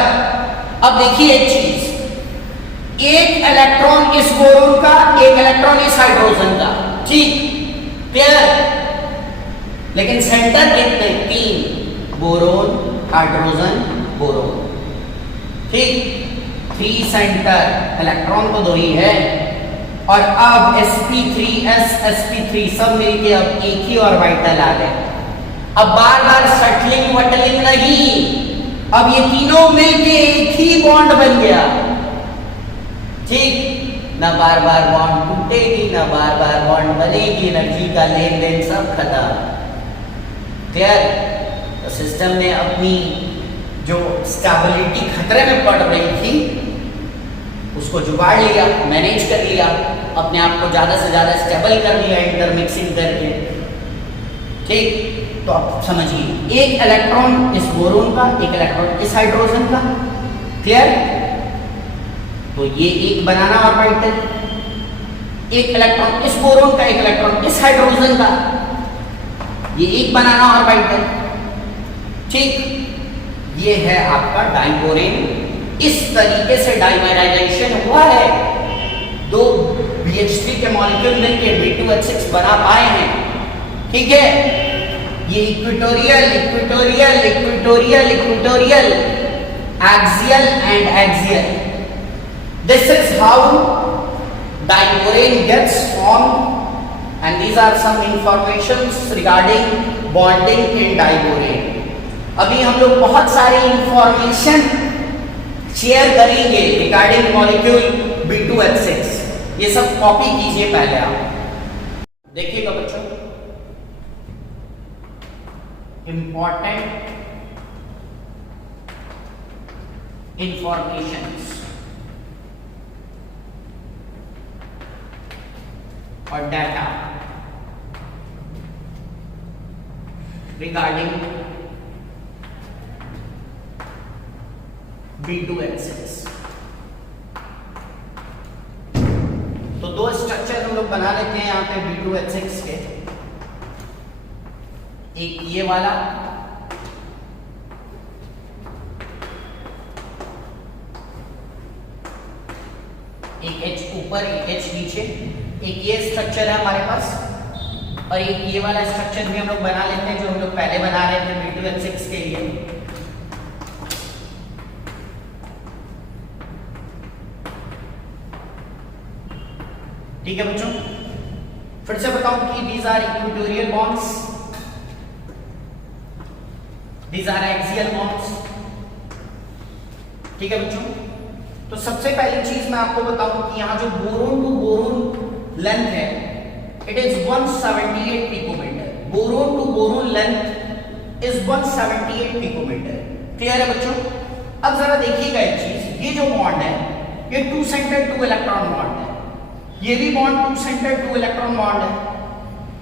अब देखिए एक चीज, एक इलेक्ट्रॉन इस बोरोन का, एक इलेक्ट्रॉन इस हाइड्रोजन का, ठीक, क्लियर। लेकिन सेंटर कितने? 3, बोरोन हाइड्रोजन बोरोन, ठीक। 3 सेंटर, इलेक्ट्रॉन तो 2 ही है। और अब sp3s sp3 सब मिलके अब एक ही ऑर्बिटल आ गए। अब बार बार शटलिंग वटलिंग नहीं, अब ये तीनों मिलके एक ही बॉन्ड बन गया, ठीक। ना बार बार बॉन्ड टूटेगी, ना बार बार बॉन्ड बनेगी, एनर्जी का लेन देन सब खत्म, क्लियर। तो सिस्टम ने अपनी जो स्टेबिलिटी खतरे में पड़ रही थी उसको जुगाड़ लिया, मैनेज कर लिया। अपने आप को ज्यादा से ज्यादा स्टेबल कर लिया इंटरमिक्सिंग करके। ठीक, तो आप समझिए एक इलेक्ट्रॉन इस बोरोन का, एक इलेक्ट्रॉन इस हाइड्रोजन का। क्लियर? तो ये एक बनाना ऑर्बिटल, एक इलेक्ट्रॉन इस बोरोन का, एक इलेक्ट्रॉन इस हाइड्रोजन का, ये एक बनाना ऑर्बिटल। ठीक, ये है आपका डाइबोरेन। इस तरीके से डाइमेराइजेशन हुआ है, दो BH3 के मॉलिक्यूल मिलकर B2H6 बना पाए हैं। ठीक है, ये equatorial equatorial equatorial equatorial axial and axial, this is how diborane gets formed and these are some informations regarding bonding in diborane. अभी हम लोग बहुत सारी इंफॉर्मेशन शेयर करेंगे रिगार्डिंग मॉलिक्यूल B2H6। ये सब कॉपी कीजिए पहले आप। देखिएगा बच्चों, इंपॉर्टेंट इंफॉर्मेशंस और डाटा रिगार्डिंग B2H6। तो दो स्ट्रक्चर हम लोग बना लेते हैं यहाँ पे B2H6 के, एक ये वाला, एक H ऊपर एक H नीचे, एक ये स्ट्रक्चर है हमारे पास, और एक ये वाला स्ट्रक्चर भी हम लोग बना लेते हैं जो हम लोग पहले बना रहे थे B2H6 के लिए। ठीक है बच्चों, फिर से बताऊं कि these are equatorial bonds, these are axial bonds। ठीक है बच्चों, तो सबसे पहली चीज मैं आपको बताऊं कि यहाँ जो बोरोन टू बोरोन लेंथ है, it is 178 picometre. Boron to boron length is 178 picometre. Clear है बच्चों? अब जरा देखिएगा एक चीज, ये जो बॉन्ड है ये 2 सेंटर 2 इलेक्ट्रॉन बॉन्ड है, ये भी बॉन्ड 2 सेंटर 2 इलेक्ट्रॉन बॉन्ड है,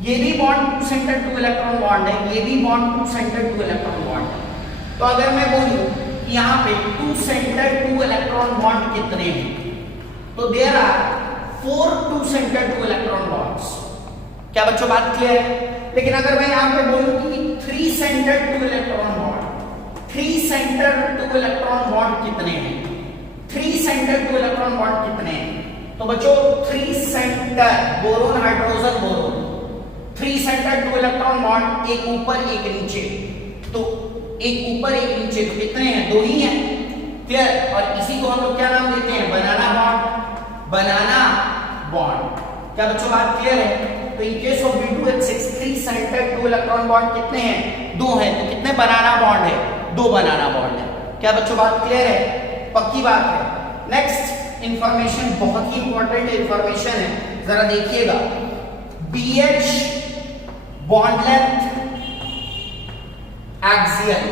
ये भी बॉन्ड 2 सेंटर 2 इलेक्ट्रॉन बॉन्ड है, ये भी बॉन्ड 2 सेंटर 2 इलेक्ट्रॉन बॉन्ड है। तो अगर मैं बोलूं कि यहाँ पे 2 सेंटर 2 इलेक्ट्रॉन बॉन्ड कितने हैं, तो there are 4 2 centre 2 electron bonds. क्या बच्चों बात क्लियर है? लेकिन अगर मैं यहाँ पे बोलूं कि 3 centre 2 electron bond, 3 centre 2 electron bond कितने हैं, 3 सेंटर 2 इलेक्ट्रॉन बॉन्ड कितने हैं, तो बच्चों 3 centre boron hydrogen boron, 3 centre 2 electron bond, एक ऊपर एक नीचे, तो एक ऊपर एक नीचे, तो कितने हैं? 2 ही हैं। क्लियर? और इसी को हम लोग क्या नाम देते हैं? बनाना बॉन्ड। बनाना बॉन्ड। क्या बच्चों बात क्लियर है? तो इन case of B2H6 3 centre 2 electron bond कितने हैं? 2 हैं। तो कितने बनाना बॉन्ड है? 2 बनाना बॉन्ड है। क्या बच्चों बात क्लियर है? पक्की बात है। नेक्स्ट इंफॉर्मेशन बहुत ही इंपॉर्टेंट इंफॉर्मेशन है, जरा देखिएगा। BH bond length axial,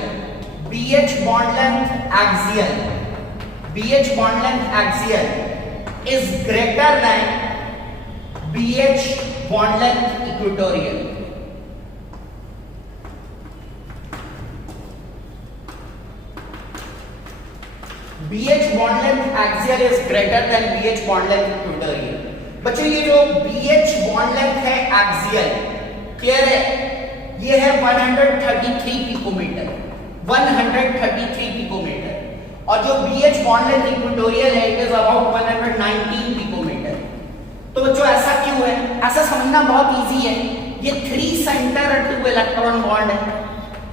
BH bond length axial, BH bond length axial is greater than BH bond length equatorial. BH bond length axial is greater than BH bond length equatorial। बच्चों ये जो BH bond length है axial, clear है? ये है 133 picometre, 133 picometre. और जो BH bond length equatorial है, it is about 119 पिकोमीटर। तो बच्चों ऐसा क्यों है? ऐसा समझना बहुत इजी है। ये 3 सेंटर 2 इलेक्ट्रॉन बॉन्ड है,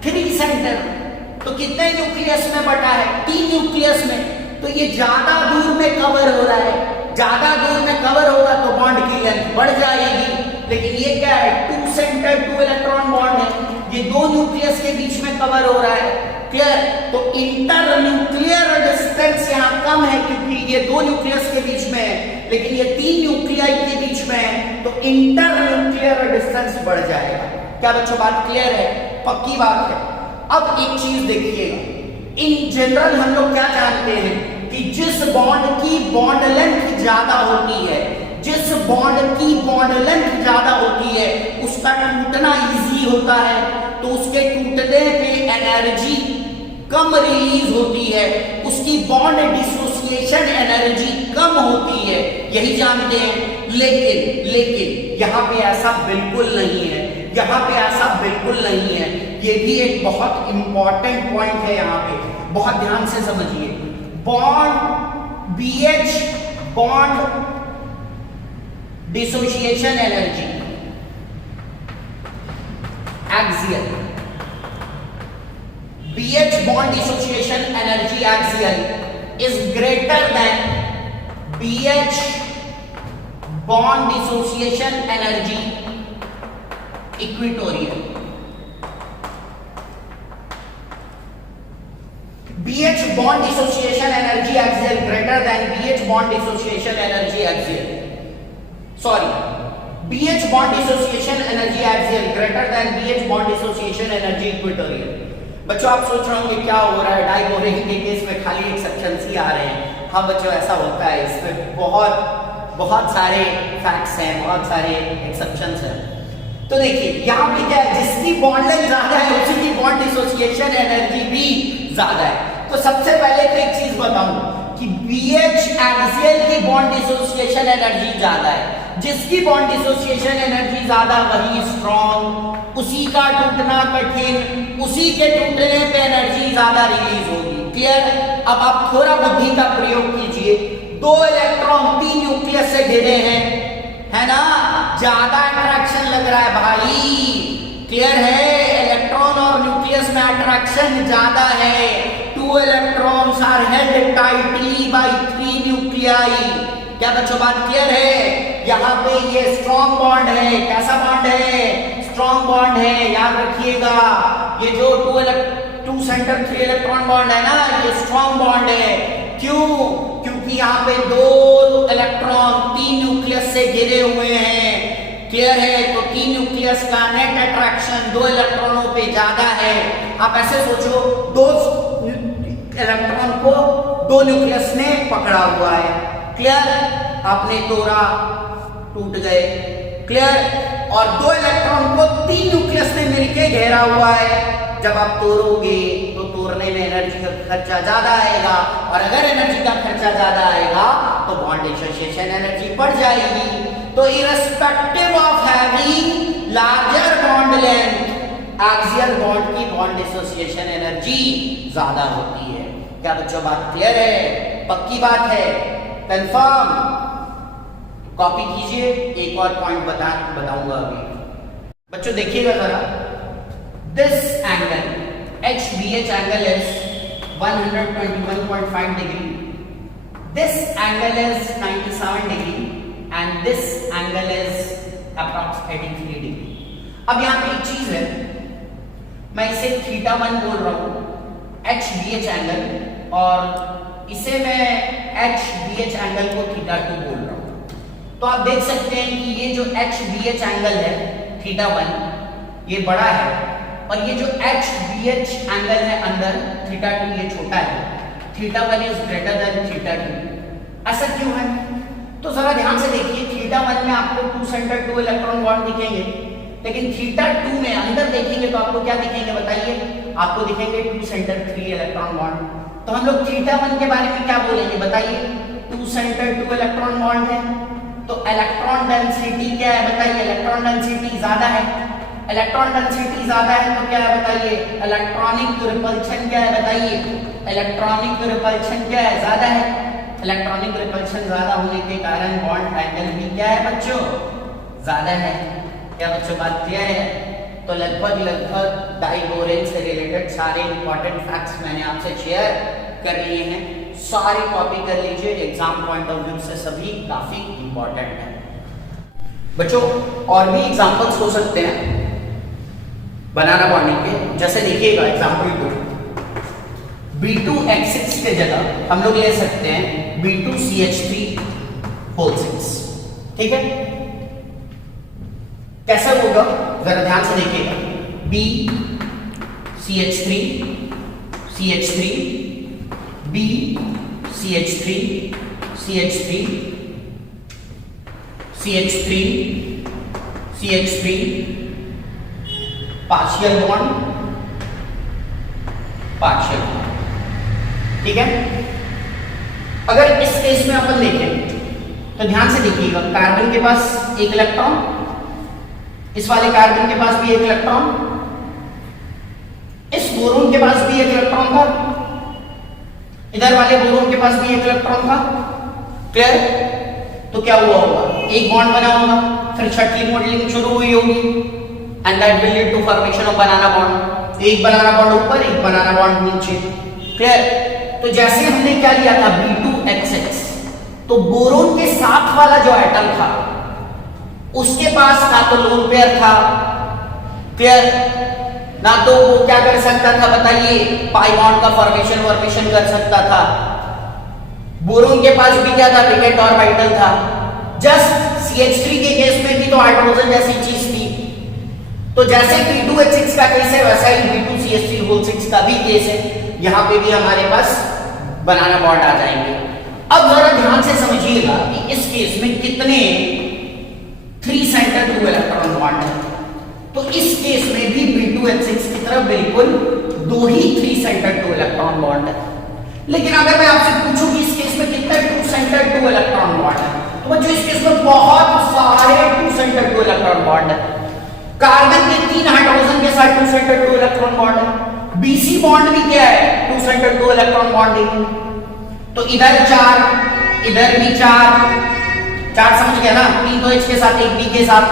3 सेंटर, तो कितने न्यूक्लियस में बटा है? 3 न्यूक्लियस में। तो ये ज्यादा दूर में कवर हो रहा है, ज्यादा दूर में कवर होगा तो बॉन्ड की लेंथ बढ़ जाएगी। लेकिन ये क्या है? 2 सेंटर 2 इलेक्ट्रॉन बॉन्ड है, ये 2 न्यूक्लियस के बीच में कवर हो रहा है। क्लियर? तो इंटर न्यूक्लियर डिस्टेंस यहाँ कम है क्योंकि ये 2 न्यूक्लियस के बीच में है, लेकिन ये 3 न्यूक्लियाई के बीच में है, तो इंटर न्यूक्लियर डिस्टेंस बढ़ जाएगा। क्या बच्चों बात क्लियर है? पक्की बात है। अब एक चीज देखिएगा, इन जनरल हम लोग क्या जानते हैं कि जिस बॉन्ड की बॉन्ड लेंथ ज्यादा होती है, जिस बॉन्ड की बॉन्ड लेंथ ज्यादा होती है उसका टूटना इजी होता है, तो उसके टूटने पे एनर्जी कम रिलीज होती है, उसकी बॉन्ड डिसोसिएशन एनर्जी कम होती है, यही जानते हैं। लेकिन यहां पे ऐसा बिल्कुल नहीं है, यहां पे ऐसा बिल्कुल नहीं है। ये भी एक बहुत इंपॉर्टेंट पॉइंट है, यहां पे बहुत ध्यान से समझिए। Bond BH bond dissociation energy axial, BH bond dissociation energy axial is greater than BH bond dissociation energy equatorial. BH bond dissociation energy axial greater than BH bond dissociation energy axial. Sorry, BH bond dissociation energy axial greater than BH bond dissociation energy equatorial. बच्चों आप सोच रहे होंगे क्या हो रहा है, diborane के केस में खाली एक्सेप्शंस ही आ रहे हैं। हाँ बच्चों ऐसा होता है, इसमें बहुत सारे फैक्ट्स हैं, बहुत सारे एक्सेप्शंस हैं। तो देखिए यहाँ पे क्या है, जिसकी बॉन्ड लेंथ ज्यादा है उसी की बॉन्ड डिसोसिएशन एनर्जी भी ज्यादा है। तो सबसे पहले तो एक चीज बताऊं कि BH एक्सियल की बॉन्ड डिसोसिएशन एनर्जी ज्यादा है, जिसकी बॉन्ड डिसोसिएशन एनर्जी ज्यादा वही स्ट्रॉन्ग, उसी का टूटना कठिन, उसी के टूटने पे एनर्जी ज्यादा रिलीज होगी। क्लियर? अब आप थोड़ा बुद्धि का प्रयोग कीजिए। 2 इलेक्ट्रॉन 3 न्यूक्लियस से घिरे हैं, है ना, ज्यादा अट्रैक्शन लग रहा है भाई। क्लियर है? इलेक्ट्रॉन और न्यूक्लियस में अट्रैक्शन ज्यादा है। 2 electrons are held tightly by 3 nuclei. क्या बच्चों बात क्लियर है? यहाँ पे ये स्ट्रॉन्ग बॉन्ड है। कैसा बॉन्ड है? स्ट्रॉन्ग बॉन्ड है, याद रखिएगा। ये जो 2 सेंटर 3 इलेक्ट्रॉन बॉन्ड है ना, ये स्ट्रॉन्ग बॉन्ड है। क्यों? क्योंकि यहाँ पे 2 इलेक्ट्रॉन 3 न्यूक्लियस से घिरे हुए हैं। क्लियर है? तो 3 न्यूक्लियस का नेट अट्रैक्शन 2 इलेक्ट्रॉनों पे ज्यादा है। आप ऐसे सोचो, 2 इलेक्ट्रॉन को 2 न्यूक्लियस ने पकड़ा हुआ है। क्लियर? आपने तोड़ा, टूट गए। क्लियर? और 2 इलेक्ट्रॉन को 3 न्यूक्लियस ने मिलके घेरा हुआ है। जब आप तोड़ोगे तो तोड़ने में एनर्जी का खर्चा ज्यादा आएगा, और अगर एनर्जी का खर्चा ज्यादा आएगा तो बॉन्ड डिसोसिएशन एनर्जी बढ़ जाएगी। तो irrespective of having larger bond length, axial bond की बॉन्ड डिसोसिएशन एनर्जी ज्यादा होती है। क्या बच्चों बात क्लियर है? पक्की बात है? कंफर्म? कॉपी कीजिए, एक और पॉइंट बताऊंगा अभी। बच्चों देखिएगा जरा, this angle HBH angle is 121.5 degree, this angle is 97 degree and this angle is approx 83 degree. अब यहाँ पे एक चीज है, मैं इसे θ1 बोल रहा हूं HBH एंगल, और इसे मैं HBH एंगल को θ2 बोल रहा हूं। तो आप देख सकते हैं कि ये जो HBH एंगल है θ1 ये बड़ा है, और ये जो HBH एंगल है अंदर θ2 ये छोटा है। θ1 इज ग्रेटर देन θ2। ऐसा क्यों है? तो जरा ध्यान से देखिए, θ1 में आपको 2 सेंटर 2 इलेक्ट्रॉन बॉन्ड दिखेंगे, लेकिन θ2 में अंदर देखेंगे तो आपको क्या दिखेंगे बताइए? आपको दिखेंगे 2 सेंटर 3 इलेक्ट्रॉन बॉन्ड। तो हम लोग θ1 के बारे में क्या बोलेंगे बताइए? 2 सेंटर 2 इलेक्ट्रॉन बॉन्ड है, तो इलेक्ट्रॉन डेंसिटी क्या है बताइए? इलेक्ट्रॉन डेंसिटी ज्यादा है। इलेक्ट्रॉन डेंसिटी ज्यादा है तो क्या है बताइए? इलेक्ट्रॉनिक रिपल्शन क्या है बताइए? इलेक्ट्रॉनिक रिपल्शन क्या है? ज्यादा है। इलेक्ट्रॉनिक रिपल्शन ज्यादा होने के कारण बॉन्ड एंगल भी क्या है बच्चों? ज्यादा है। क्या बच्चों बात क्लियर है? तो लगभग डाइबोरेन से रिलेटेड सारे इंपॉर्टेंट फैक्ट्स मैंने आपसे शेयर कर लिए हैं। सारी कॉपी कर लीजिए, एग्जाम पॉइंट ऑफ व्यू से सभी काफी इंपॉर्टेंट है। बच्चों और भी एग्जांपल्स हो सकते हैं बनाना बॉन्डिंग के, जैसे देखिएगा एग्जांपल 2, B2H6 के जगह हम लोग ले सकते हैं B2CH3(6). ठीक है? कैसा होगा जरा ध्यान से देखिएगा, BCH3 CH3 BCH3 CH3 CH3 CH3 partial bond partial bond. ठीक है, अगर इस केस में अपन देखें तो ध्यान से देखिएगा, कार्बन के पास एक इलेक्ट्रॉन, इस वाले कार्बन के पास भी एक इलेक्ट्रॉन, इस बोरोन के पास भी एक इलेक्ट्रॉन था, इधर वाले बोरोन के पास भी एक इलेक्ट्रॉन था। क्लियर? तो क्या हुआ होगा, एक बॉन्ड बना होगा, फिर छठवीं मॉडलिंग शुरू हुई होगी and that will lead to formation of banana bond. एक बनाना बॉन्ड ऊपर, एक बनाना बॉन्ड नीचे। क्लियर? तो जैसे हमने क्या लिया था B2H6, तो बोरोन के साथ वाला जो एटम था उसके पास ना तो लोन पेयर था, क्लियर, ना तो वो क्या कर सकता था बताइए, पाई बॉन्ड का फॉर्मेशन कर सकता था। बोरोन के पास भी क्या था, पिकेट ऑर्बिटल था। जस्ट CH3 के केस में भी तो हाइड्रोजन जैसी चीज थी। तो जैसे B2H6 का केस है वैसा ही B2CH3 का भी केस है, यहां पे भी हमारे पास बनाना बॉन्ड आ जाएंगे। अब जरा ध्यान से समझिएगा कि इस केस में कितने 3 सेंटर 2 इलेक्ट्रॉन बॉन्ड है। तो इस केस में भी B2H6 की तरफ बिल्कुल 2 ही 3 सेंटर 2 इलेक्ट्रॉन बॉन्ड है। लेकिन अगर मैं आपसे पूछूं कि इस केस में कितने 2 सेंटर 2 इलेक्ट्रॉन बॉन्ड है, तो बच्चों इस केस में बहुत सारे 2 सेंटर 2 इलेक्ट्रॉन बॉन्ड है। कार्बन के 3 हाइड्रोजन के साथ 2 सेंटर 2 इलेक्ट्रॉन बॉन्ड है। BC बॉन्ड भी क्या है, 2 सेंटर 2 इलेक्ट्रॉन बॉन्ड है। तो इधर 4, इधर भी 4 समझ गया ना, 3 तो H के साथ, एक B के साथ,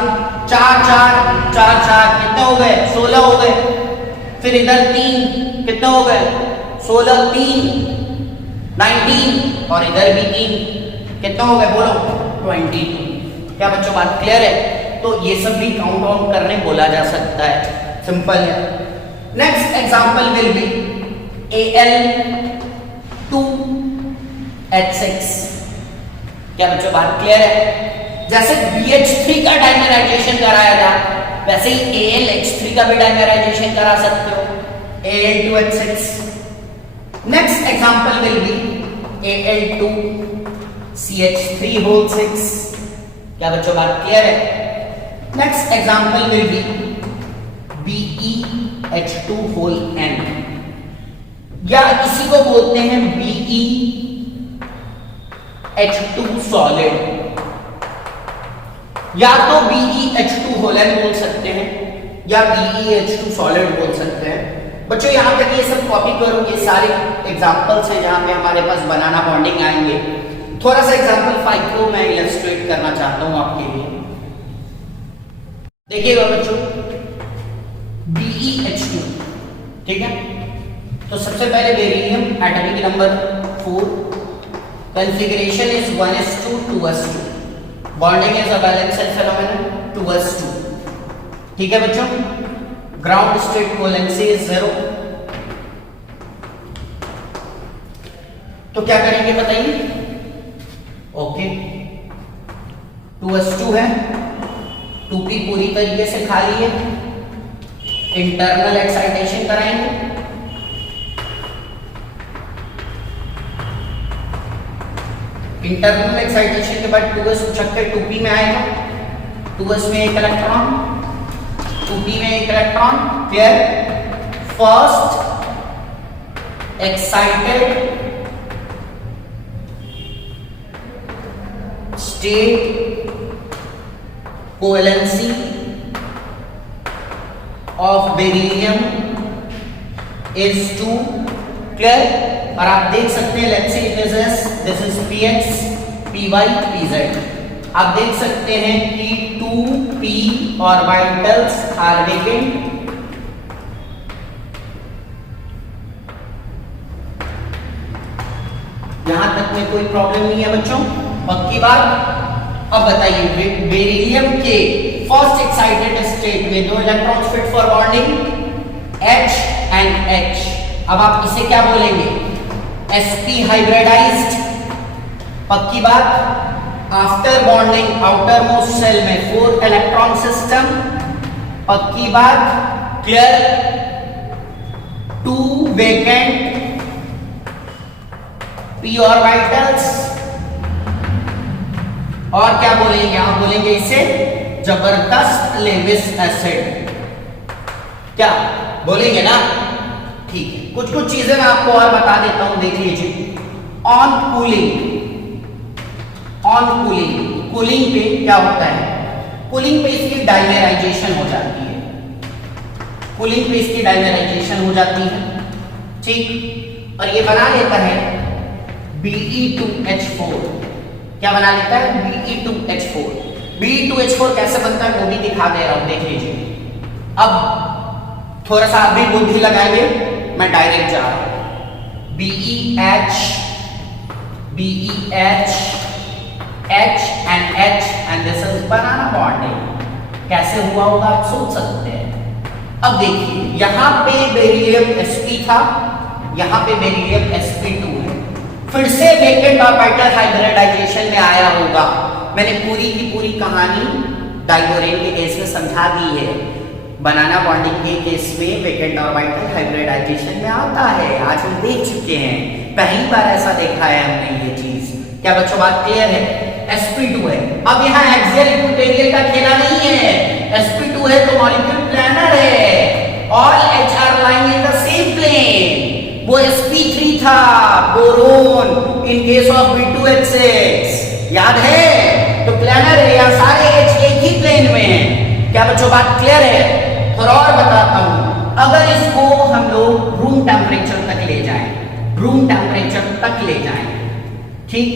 4 4 4 4 कितने हो गए, 16 हो गए। फिर इधर 3 कितने हो गए, 16 3 19, और इधर भी 3 कितने हो गए बोलो, 22। क्या बच्चों बात क्लियर है? तो ये सब भी काउंट आउट करने बोला जा सकता है, सिंपल है। Next example will be Al2H6। क्या बच्चों बात क्लियर है? जैसे BH3 का डाइमराइजेशन कराया था वैसे ही AlH3 का भी डाइमराइजेशन करा सकते हो, Al2H6। Next example will be Al2CH3 क्या बच्चों बात क्लियर है? Next example will be BeH2n, या इसी को बोलते हैं BeH2 सॉलिड, या तो BeH2 होलन बोल सकते हैं या BeH2 सॉलिड बोल सकते हैं। बच्चों यहां तक ये सब कॉपी करो, ये सारे एग्जांपल्स हैं जहां पे हमारे पास बनाना बॉन्डिंग आएंगे। थोड़ा सा एग्जांपल 5 को मैं इलस्ट्रेट करना चाहता हूं आपके लिए। देखिएगा बच्चों, BeH2, ठीक है। तो सबसे पहले beryllium, atomic number 4, configuration is 1s2 2s2, bonding is a valence phenomenon 2s2, ठीक है बच्चों। Ground state valency is 0। तो क्या करेंगे बताइए, ओके 2s2 है, 2p पूरी तरीके से खाली है, इंटरनल एक्साइटेशन कराएंगे, इंटरनल एक्साइटेशन के बाद 2s उछक के 2p में आएगा, 2s में एक इलेक्ट्रॉन, 2p में एक electron. Clear? First excited state covalency of beryllium is 2। Clear? और आप देख सकते हैं, let's say this is px py pz, आप देख सकते हैं कि 2p ऑर्बिटल्स आर वेकेंट, यहां तक में कोई प्रॉब्लम नहीं है बच्चों, पक्की बात। अब बताइए, बेरिलियम के फर्स्ट एक्साइटेड स्टेट में 2 electrons fit for bonding H and H। अब आप इसे क्या बोलेंगे, sp हाइब्रिडाइज्ड, पक्की बात। After bonding outer most shell में 4 इलेक्ट्रॉन सिस्टम, पक्की बात। क्लियर? 2 वेकेंट p ऑर्बिटल्स, और क्या बोलेंगे, आप बोलेंगे इसे जबरदस्त लेविस एसिड, क्या बोलेंगे ना? ठीक है, कुछ कुछ चीजें मैं आपको और बता देता हूं, देख लीजिए। ऑन कूलिंग, कूलिंग पे क्या होता है, कूलिंग पे इसकी डाइमेराइजेशन हो जाती है, कूलिंग पे इसकी डाइमेराइजेशन हो जाती है, ठीक। और ये बना लेता है Be2H4, क्या बना लेता है? Be2H4। Be2H4 कैसे बनता है वो भी दिखा दे रहा हूं, देख लीजिए। अब थोड़ा सा आप भी बुद्धि लगाइए, मैं डायरेक्ट जा रहा हूं। BeH H and this is banana bonding। कैसे हुआ होगा आप सोच सकते हैं। अब देखिए यहां पे बेरिलियम sp था, यहां पे बेरिलियम sp2 है, फिर से वेकेंट ऑर्बिटल हाइब्रिडाइजेशन में आया होगा। मैंने पूरी की पूरी कहानी डाइबोरेन के केस में समझा दी है। बनाना बॉन्डिंग के केस में वेकेंट ऑर्बिटल हाइब्रिडाइजेशन में आता है, आज हम देख चुके हैं, पहली बार ऐसा देखा है हमने ये चीज। क्या बच्चों बात क्लियर है? sp2 है। अब यहाँ एक्सियल इक्विटोरियल का खेला नहीं है, sp2 है तो मॉलिक्यूल प्लानर है, all H are lying in the same plane। वो sp3 था boron in case of B2H6, याद है? तो प्लानर है, या सारे H एक ही प्लेन में है। क्या बच्चों बात क्लियर है? थोड़ा और बताता हूं, अगर इसको हम लोग रूम टेम्परेचर तक ले जाएं, रूम टेम्परेचर तक ले जाएं, ठीक,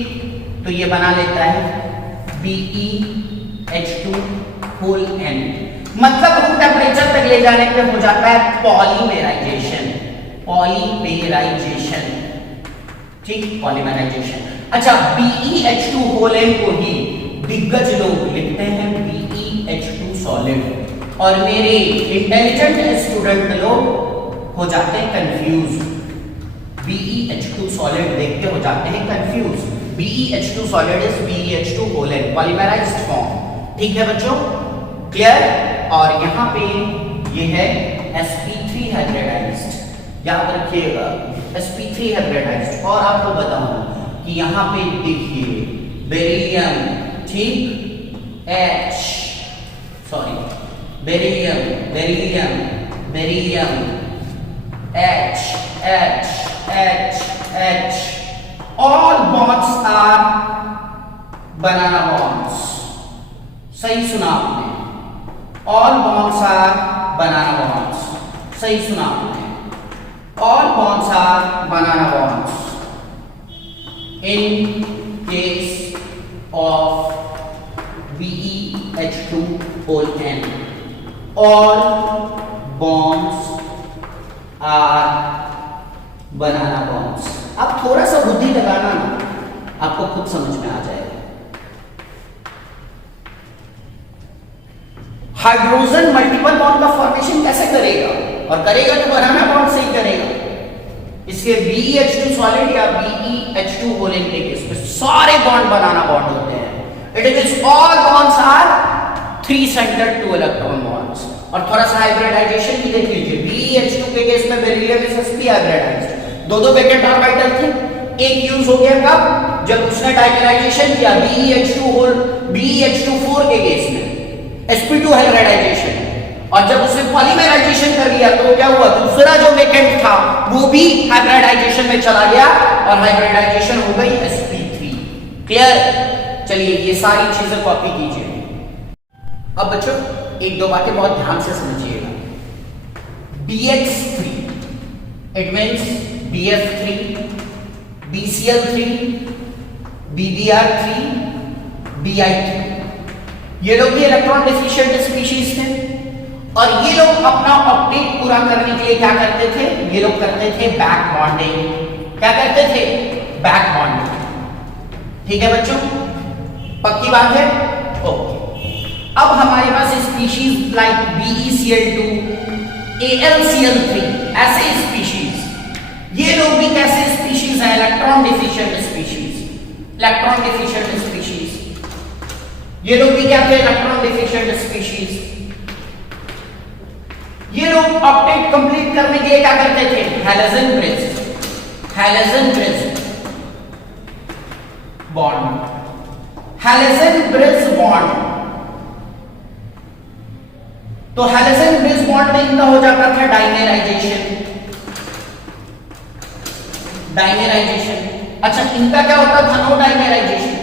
तो ये बना लेता है BeH2 होल N, मतलब रूम टेम्परेचर तक ले जाने पे हो जाता है पॉलीमेराइजेशन, ठीक, पॉलीमेराइजेशन। अच्छा, BeH2 होल N को ही दिग्गज लोग लिखते हैं BeH2 सॉलिड, और मेरे इंटेलिजेंट स्टूडेंट लोग हो जाते हैं कंफ्यूज, BeH2 सॉलिड देख के हो जाते हैं confuse. BeH2 solid is BeH2 whole N, polymerized form, ठीक है बच्चों, क्लियर? और यहाँ पे ये है sp3 हाइब्रिडाइज्ड, याद रखिएगा sp3 हाइब्रिडाइज्ड। और आपको बताऊं कि यहाँ पे देखिए बेरिलियम, ठीक, beryllium H, all bonds are banana bonds। सही सुना आपने, all bonds are banana bonds, सही सुना आपने, all bonds are banana bonds in case of BeH2 whole N, all bonds are banana bonds। आप थोड़ा सा बुद्धि लगाना ना, आपको खुद समझ में आ जाएगा। हाइड्रोजन मल्टीपल बॉन्ड का फॉर्मेशन कैसे करेगा, और करेगा तो बनाना बॉन्ड से ही करेगा। इसके BeH2 सॉलिड या BeH2 होल N के केस में सारे बॉन्ड बनाना बॉन्ड होते हैं। It is all bonds are 3 centred 2 electron bonds. और थोड़ा सा हाइब्रिडाइजेशन भी देख लीजिए, BeH2 के केस में बेरिलियम sp हाइब्रिडाइज्ड, दो वेकेंट ऑर्बिटल थे, एक यूज हो गया कब, जब उसने डाइमेराइजेशन किया BeH2 के केस में sp2 हाइब्रिडाइजेशन, और जब उसने पॉलीमराइजेशन कर लिया तो क्या हुआ, दूसरा जो वेकेंट था वो भी हाइब्रिडाइजेशन में चला गया और हाइब्रिडाइजेशन हो गई sp3। क्लियर? चलिए ये सारी चीजें कॉपी कीजिए। अब बच्चों एक दो बातें बहुत ध्यान से समझिएगा। BH3 it means BF3, BCl3, BBr3, Bi3, ये लोग भी इलेक्ट्रॉन डिफिशिएंट स्पीशीज थे, और ये लोग अपना ऑक्टेट पूरा करने के लिए क्या करते थे, ये लोग करते थे बैक बॉन्डिंग। क्या करते थे? Back bonding. ठीक है बच्चों, पक्की बात है? ओके। अब हमारे पास स्पीशीज लाइक BeCl2, AlCl3 ऐसे स्पीशीज, ये लोग भी कैसे स्पीशीज हैं? Electron deficient species, electron deficient species. ये लोग भी क्या थे? Electron deficient species. ये लोग ऑक्टेट कंप्लीट करने के लिए क्या करते थे? Halogen bridge bond, halogen bridge bond, तो हैलोजन ब्रिज बॉन्ड में इनका हो जाता था डाइमेराइजेशन। अच्छा, इनका क्या होता था? नो डाइमेराइजेशन।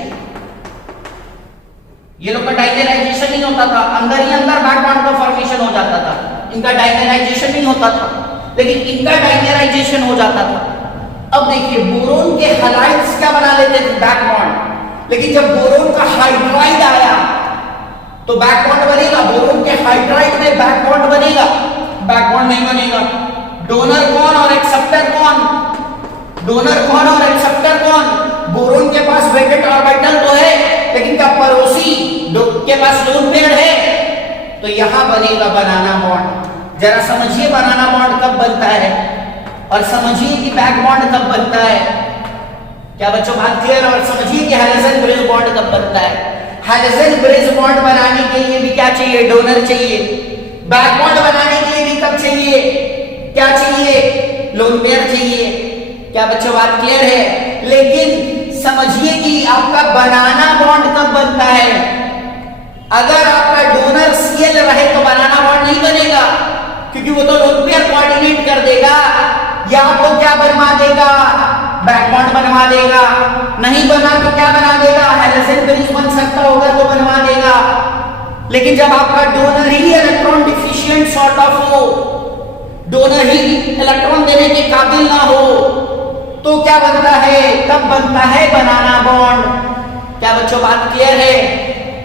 ये लोग का डाइमेराइजेशन नहीं होता था, अंदर ही अंदर बैक बॉन्ड का फॉर्मेशन हो जाता था, इनका डाइमेराइजेशन नहीं होता था, लेकिन इनका डाइमेराइजेशन हो जाता था। अब देखिए, बोरोन के हैलाइड्स क्या बना लेते थे? Back bond. लेकिन जब बोरोन का हाइड्राइड आया तो बैक बॉन्ड बनेगा? बोरोन के हाइड्राइड में बैक बॉन्ड बनेगा? बैक बॉन्ड नहीं बनेगा। डोनर कौन और एक्सेप्टर कौन? डोनर कौन और एक्सेप्टर कौन? बोरोन के पास वैलेंट ऑर्बिटल तो है, लेकिन क्या पड़ोसी के पास लोन पेयर है? तो यहां बनेगा बनाना बॉन्ड। जरा समझिए बनाना बॉन्ड कब बनता है और समझिए कि बैक बॉन्ड कब बनता है। क्या बच्चों बात क्लियर? और समझिए कि हैलोजन ब्रिज बॉन्ड कब बनता है। हैलोजन ब्रिज बॉन्ड बनाने के लिए भी क्या चाहिए? डोनर चाहिए। बैक बॉन्ड बनाने के लिए भी कब चाहिए? क्या चाहिए? लोन पेयर चाहिए। क्या बच्चों बात क्लियर है? लेकिन समझिए कि आपका बनाना बॉन्ड कब बनता है। अगर आपका डोनर सीएल रहे तो बनाना बॉन्ड नहीं बनेगा, क्योंकि वो तो लोन पेयर कोऑर्डिनेट कर देगा, या आपको क्या बनवा देगा? बैक बॉन्ड बनवा देगा। नहीं बना तो क्या बना देगा? हैलोजन ब्रिज बन सकता होगा तो बनवा देगा। लेकिन जब आपका donor he electron deficient sort of हो, डोनर ही इलेक्ट्रॉन देने के काबिल ना हो, तो क्या बनता है? तब बनता है बनाना बॉन्ड। क्या बच्चों बात क्लियर है?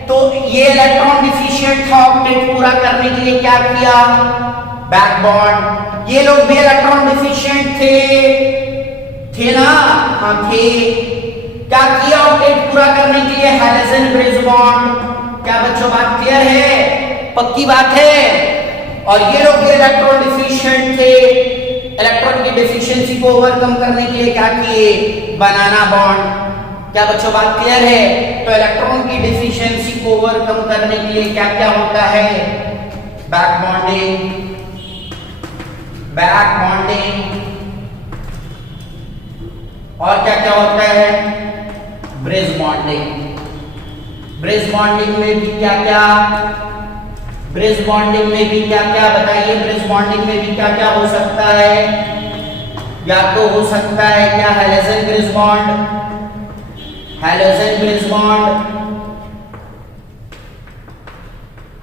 तो ये इलेक्ट्रॉन डिफिशिएंट था, ऑक्टेट पूरा करने के लिए क्या किया? Back bond. ये लोग भी इलेक्ट्रॉन डिफिशिएंट थे ना? हाँ थे। क्या किया ऑक्टेट पूरा करने के लिए? Halogen bridge bond. क्या बच्चों बात क्लियर है? पक्की बात है। और ये लोग भी इलेक्ट्रॉन डिफिशिएंट थे, इलेक्ट्रॉन की डेफिशिएंसी को ओवरकम करने के लिए क्या किए? बनाना बॉन्ड। क्या बच्चों बात क्लियर है? तो इलेक्ट्रॉन की डेफिशिएंसी को ओवरकम करने के लिए क्या क्या होता है? बैक बॉन्डिंग, बैक बॉन्डिंग, और क्या क्या होता है? Bridge bonding. ब्रिज बॉन्डिंग में भी क्या क्या? ब्रिज बॉन्डिंग में भी क्या क्या बताइए? ब्रिज बॉन्डिंग में भी क्या क्या हो सकता है? या तो हो सकता है क्या? Halogen bridge bond, halogen bridge bond,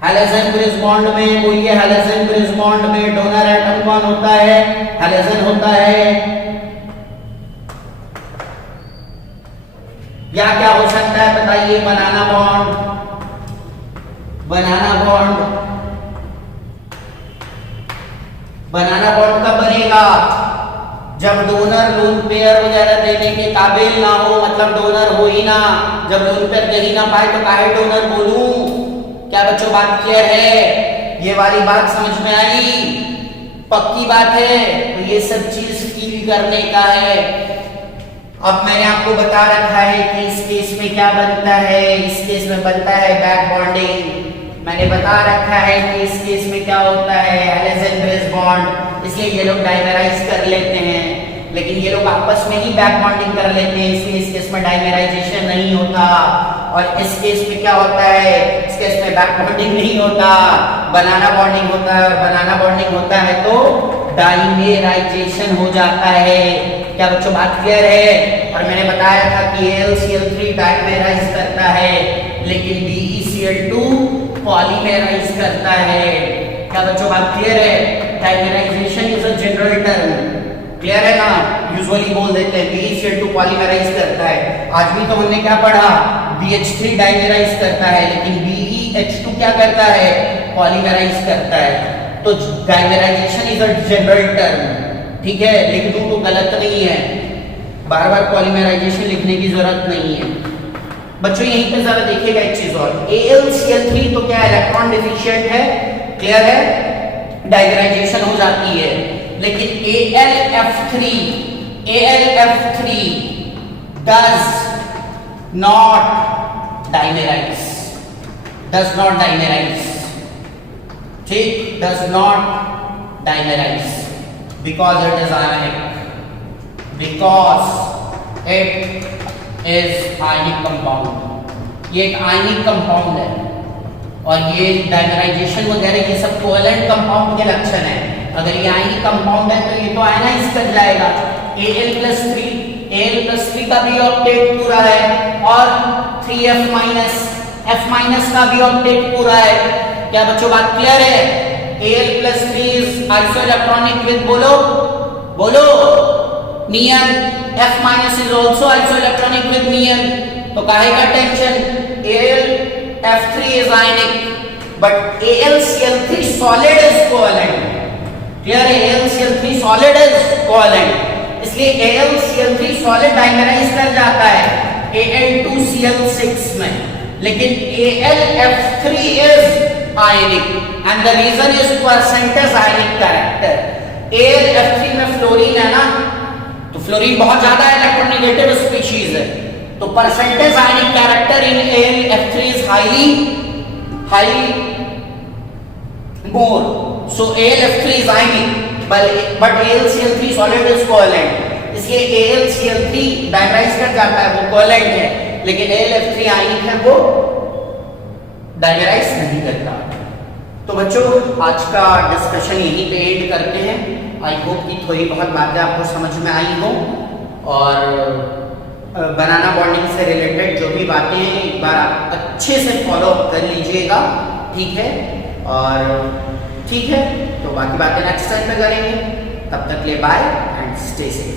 halogen bridge bond में बोलिए, हैलोजन ब्रिज बॉन्ड में डोनर एटम कौन होता है? हैलोजन होता है। या क्या हो सकता है बताइए? बनाना बॉन्ड, बनाना बॉन्ड। बनाना बॉन्ड कब बनेगा? जब डोनर लोन पेयर वगैरह देने के काबिल ना हो, मतलब डोनर हो ही ना, जब लोन पेयर दे ही ना पाए तो काहे डोनर बोलूं। क्या बच्चों बात क्लियर है? ये वाली बात समझ में आई? पक्की बात है। तो ये सब चीज फील करने का है। अब मैंने आपको बता रखा है कि इस केस में क्या बनता है। इस केस में बनता है बैक बॉन्डिंग। मैंने बता रखा है कि इस केस में क्या होता है? Halogen bridge bond. इसलिए ये लोग डाइमेराइज कर लेते हैं, लेकिन ये लोग आपस में ही बैक बॉन्डिंग कर लेते हैं, इसलिए इस केस में डाइमेराइजेशन नहीं होता। और इस केस में क्या होता है? इस केस में बैक बॉन्डिंग नहीं होता, बनाना बॉन्डिंग होता है। और बनाना बॉन्डिंग होता है तो डाइमेराइजेशन हो जाता है। क्या बच्चों बात क्लियर है? और मैंने बताया था कि AlCl3 डाइमेराइज करता है, लेकिन BeCl2 पॉलीमेराइज करता है। क्या बच्चों बात क्लियर है? Dimerization is a general term, clear है ना? यूजुअली बोल देते हैं BeCl2 पॉलीमेराइज करता है। आज भी तो हमने क्या पढ़ा? BH3 डाइमेराइज करता है, लेकिन BeH2 क्या करता है? पॉलीमेराइज करता है। तो डाइमेराइजेशन इज अ जनरल टर्म, ठीक है? लिख दूं तो गलत नहीं है, बार बार पॉलीमेराइजेशन लिखने की जरूरत नहीं है। बच्चों यहीं पे जरा देखिएगा एक चीज और, AlCl3 तो क्या इलेक्ट्रॉन डिफिशिएंट है, क्लियर है? डाइमेराइजेशन हो जाती है। लेकिन AlF3 does not dimerize, ठीक? does not dimerize because it is ionic, because it is ionic compound। ये एक आयनिक कंपाउंड है और ये डाइमराइजेशन वगैरह ये सब कोवेलेंट कंपाउंड के लक्षण है। अगर ये आयनिक कंपाउंड है तो ये तो आयनाइज कर जाएगा। Al+3 का भी ऑक्टेट पूरा है और 3F- F- का भी ऑक्टेट पूरा है। क्या बच्चों बात क्लियर है? Al+3 इज आइसोइलेक्ट्रॉनिक विद बोलो neon. F- is also isoelectronic with neon. तो काहे का tension? Al(F3) is ionic but AlCl3 solid is covalent. Clear है? AlCl3 सॉलिड इज कोवेलेंट, इसलिए AlCl3 सॉलिड डाइमराइज कर जाता है Al2Cl6 में, लेकिन AlF3 is ionic and the reason is percentage ionic character. AlF3 में फ्लोरीन है ना, तो फ्लोरीन बहुत ज्यादा इलेक्ट्रोनेगेटिव स्पीशीज है, तो percentage ionic character in AlF3 is highly more, so AlF3 is ionic but AlCl3 solid is covalent, इसलिए AlCl3 dimerise कर जाता है, वो कोवेलेंट है, लेकिन AlF3 आयनिक है, वो डाइमराइज नहीं करता। तो बच्चों आज का डिस्कशन यहीं पे एंड करते हैं। आई होप कि थोड़ी बहुत बातें आपको समझ में आई हो और बनाना बॉन्डिंग से रिलेटेड जो भी बातें हैं एक बार आप अच्छे से फॉलो अप कर लीजिएगा, ठीक है? और ठीक है, तो बाकी बातें नेक्स्ट टाइम में करेंगे। तब तक ले बाय एंड स्टे सेफ।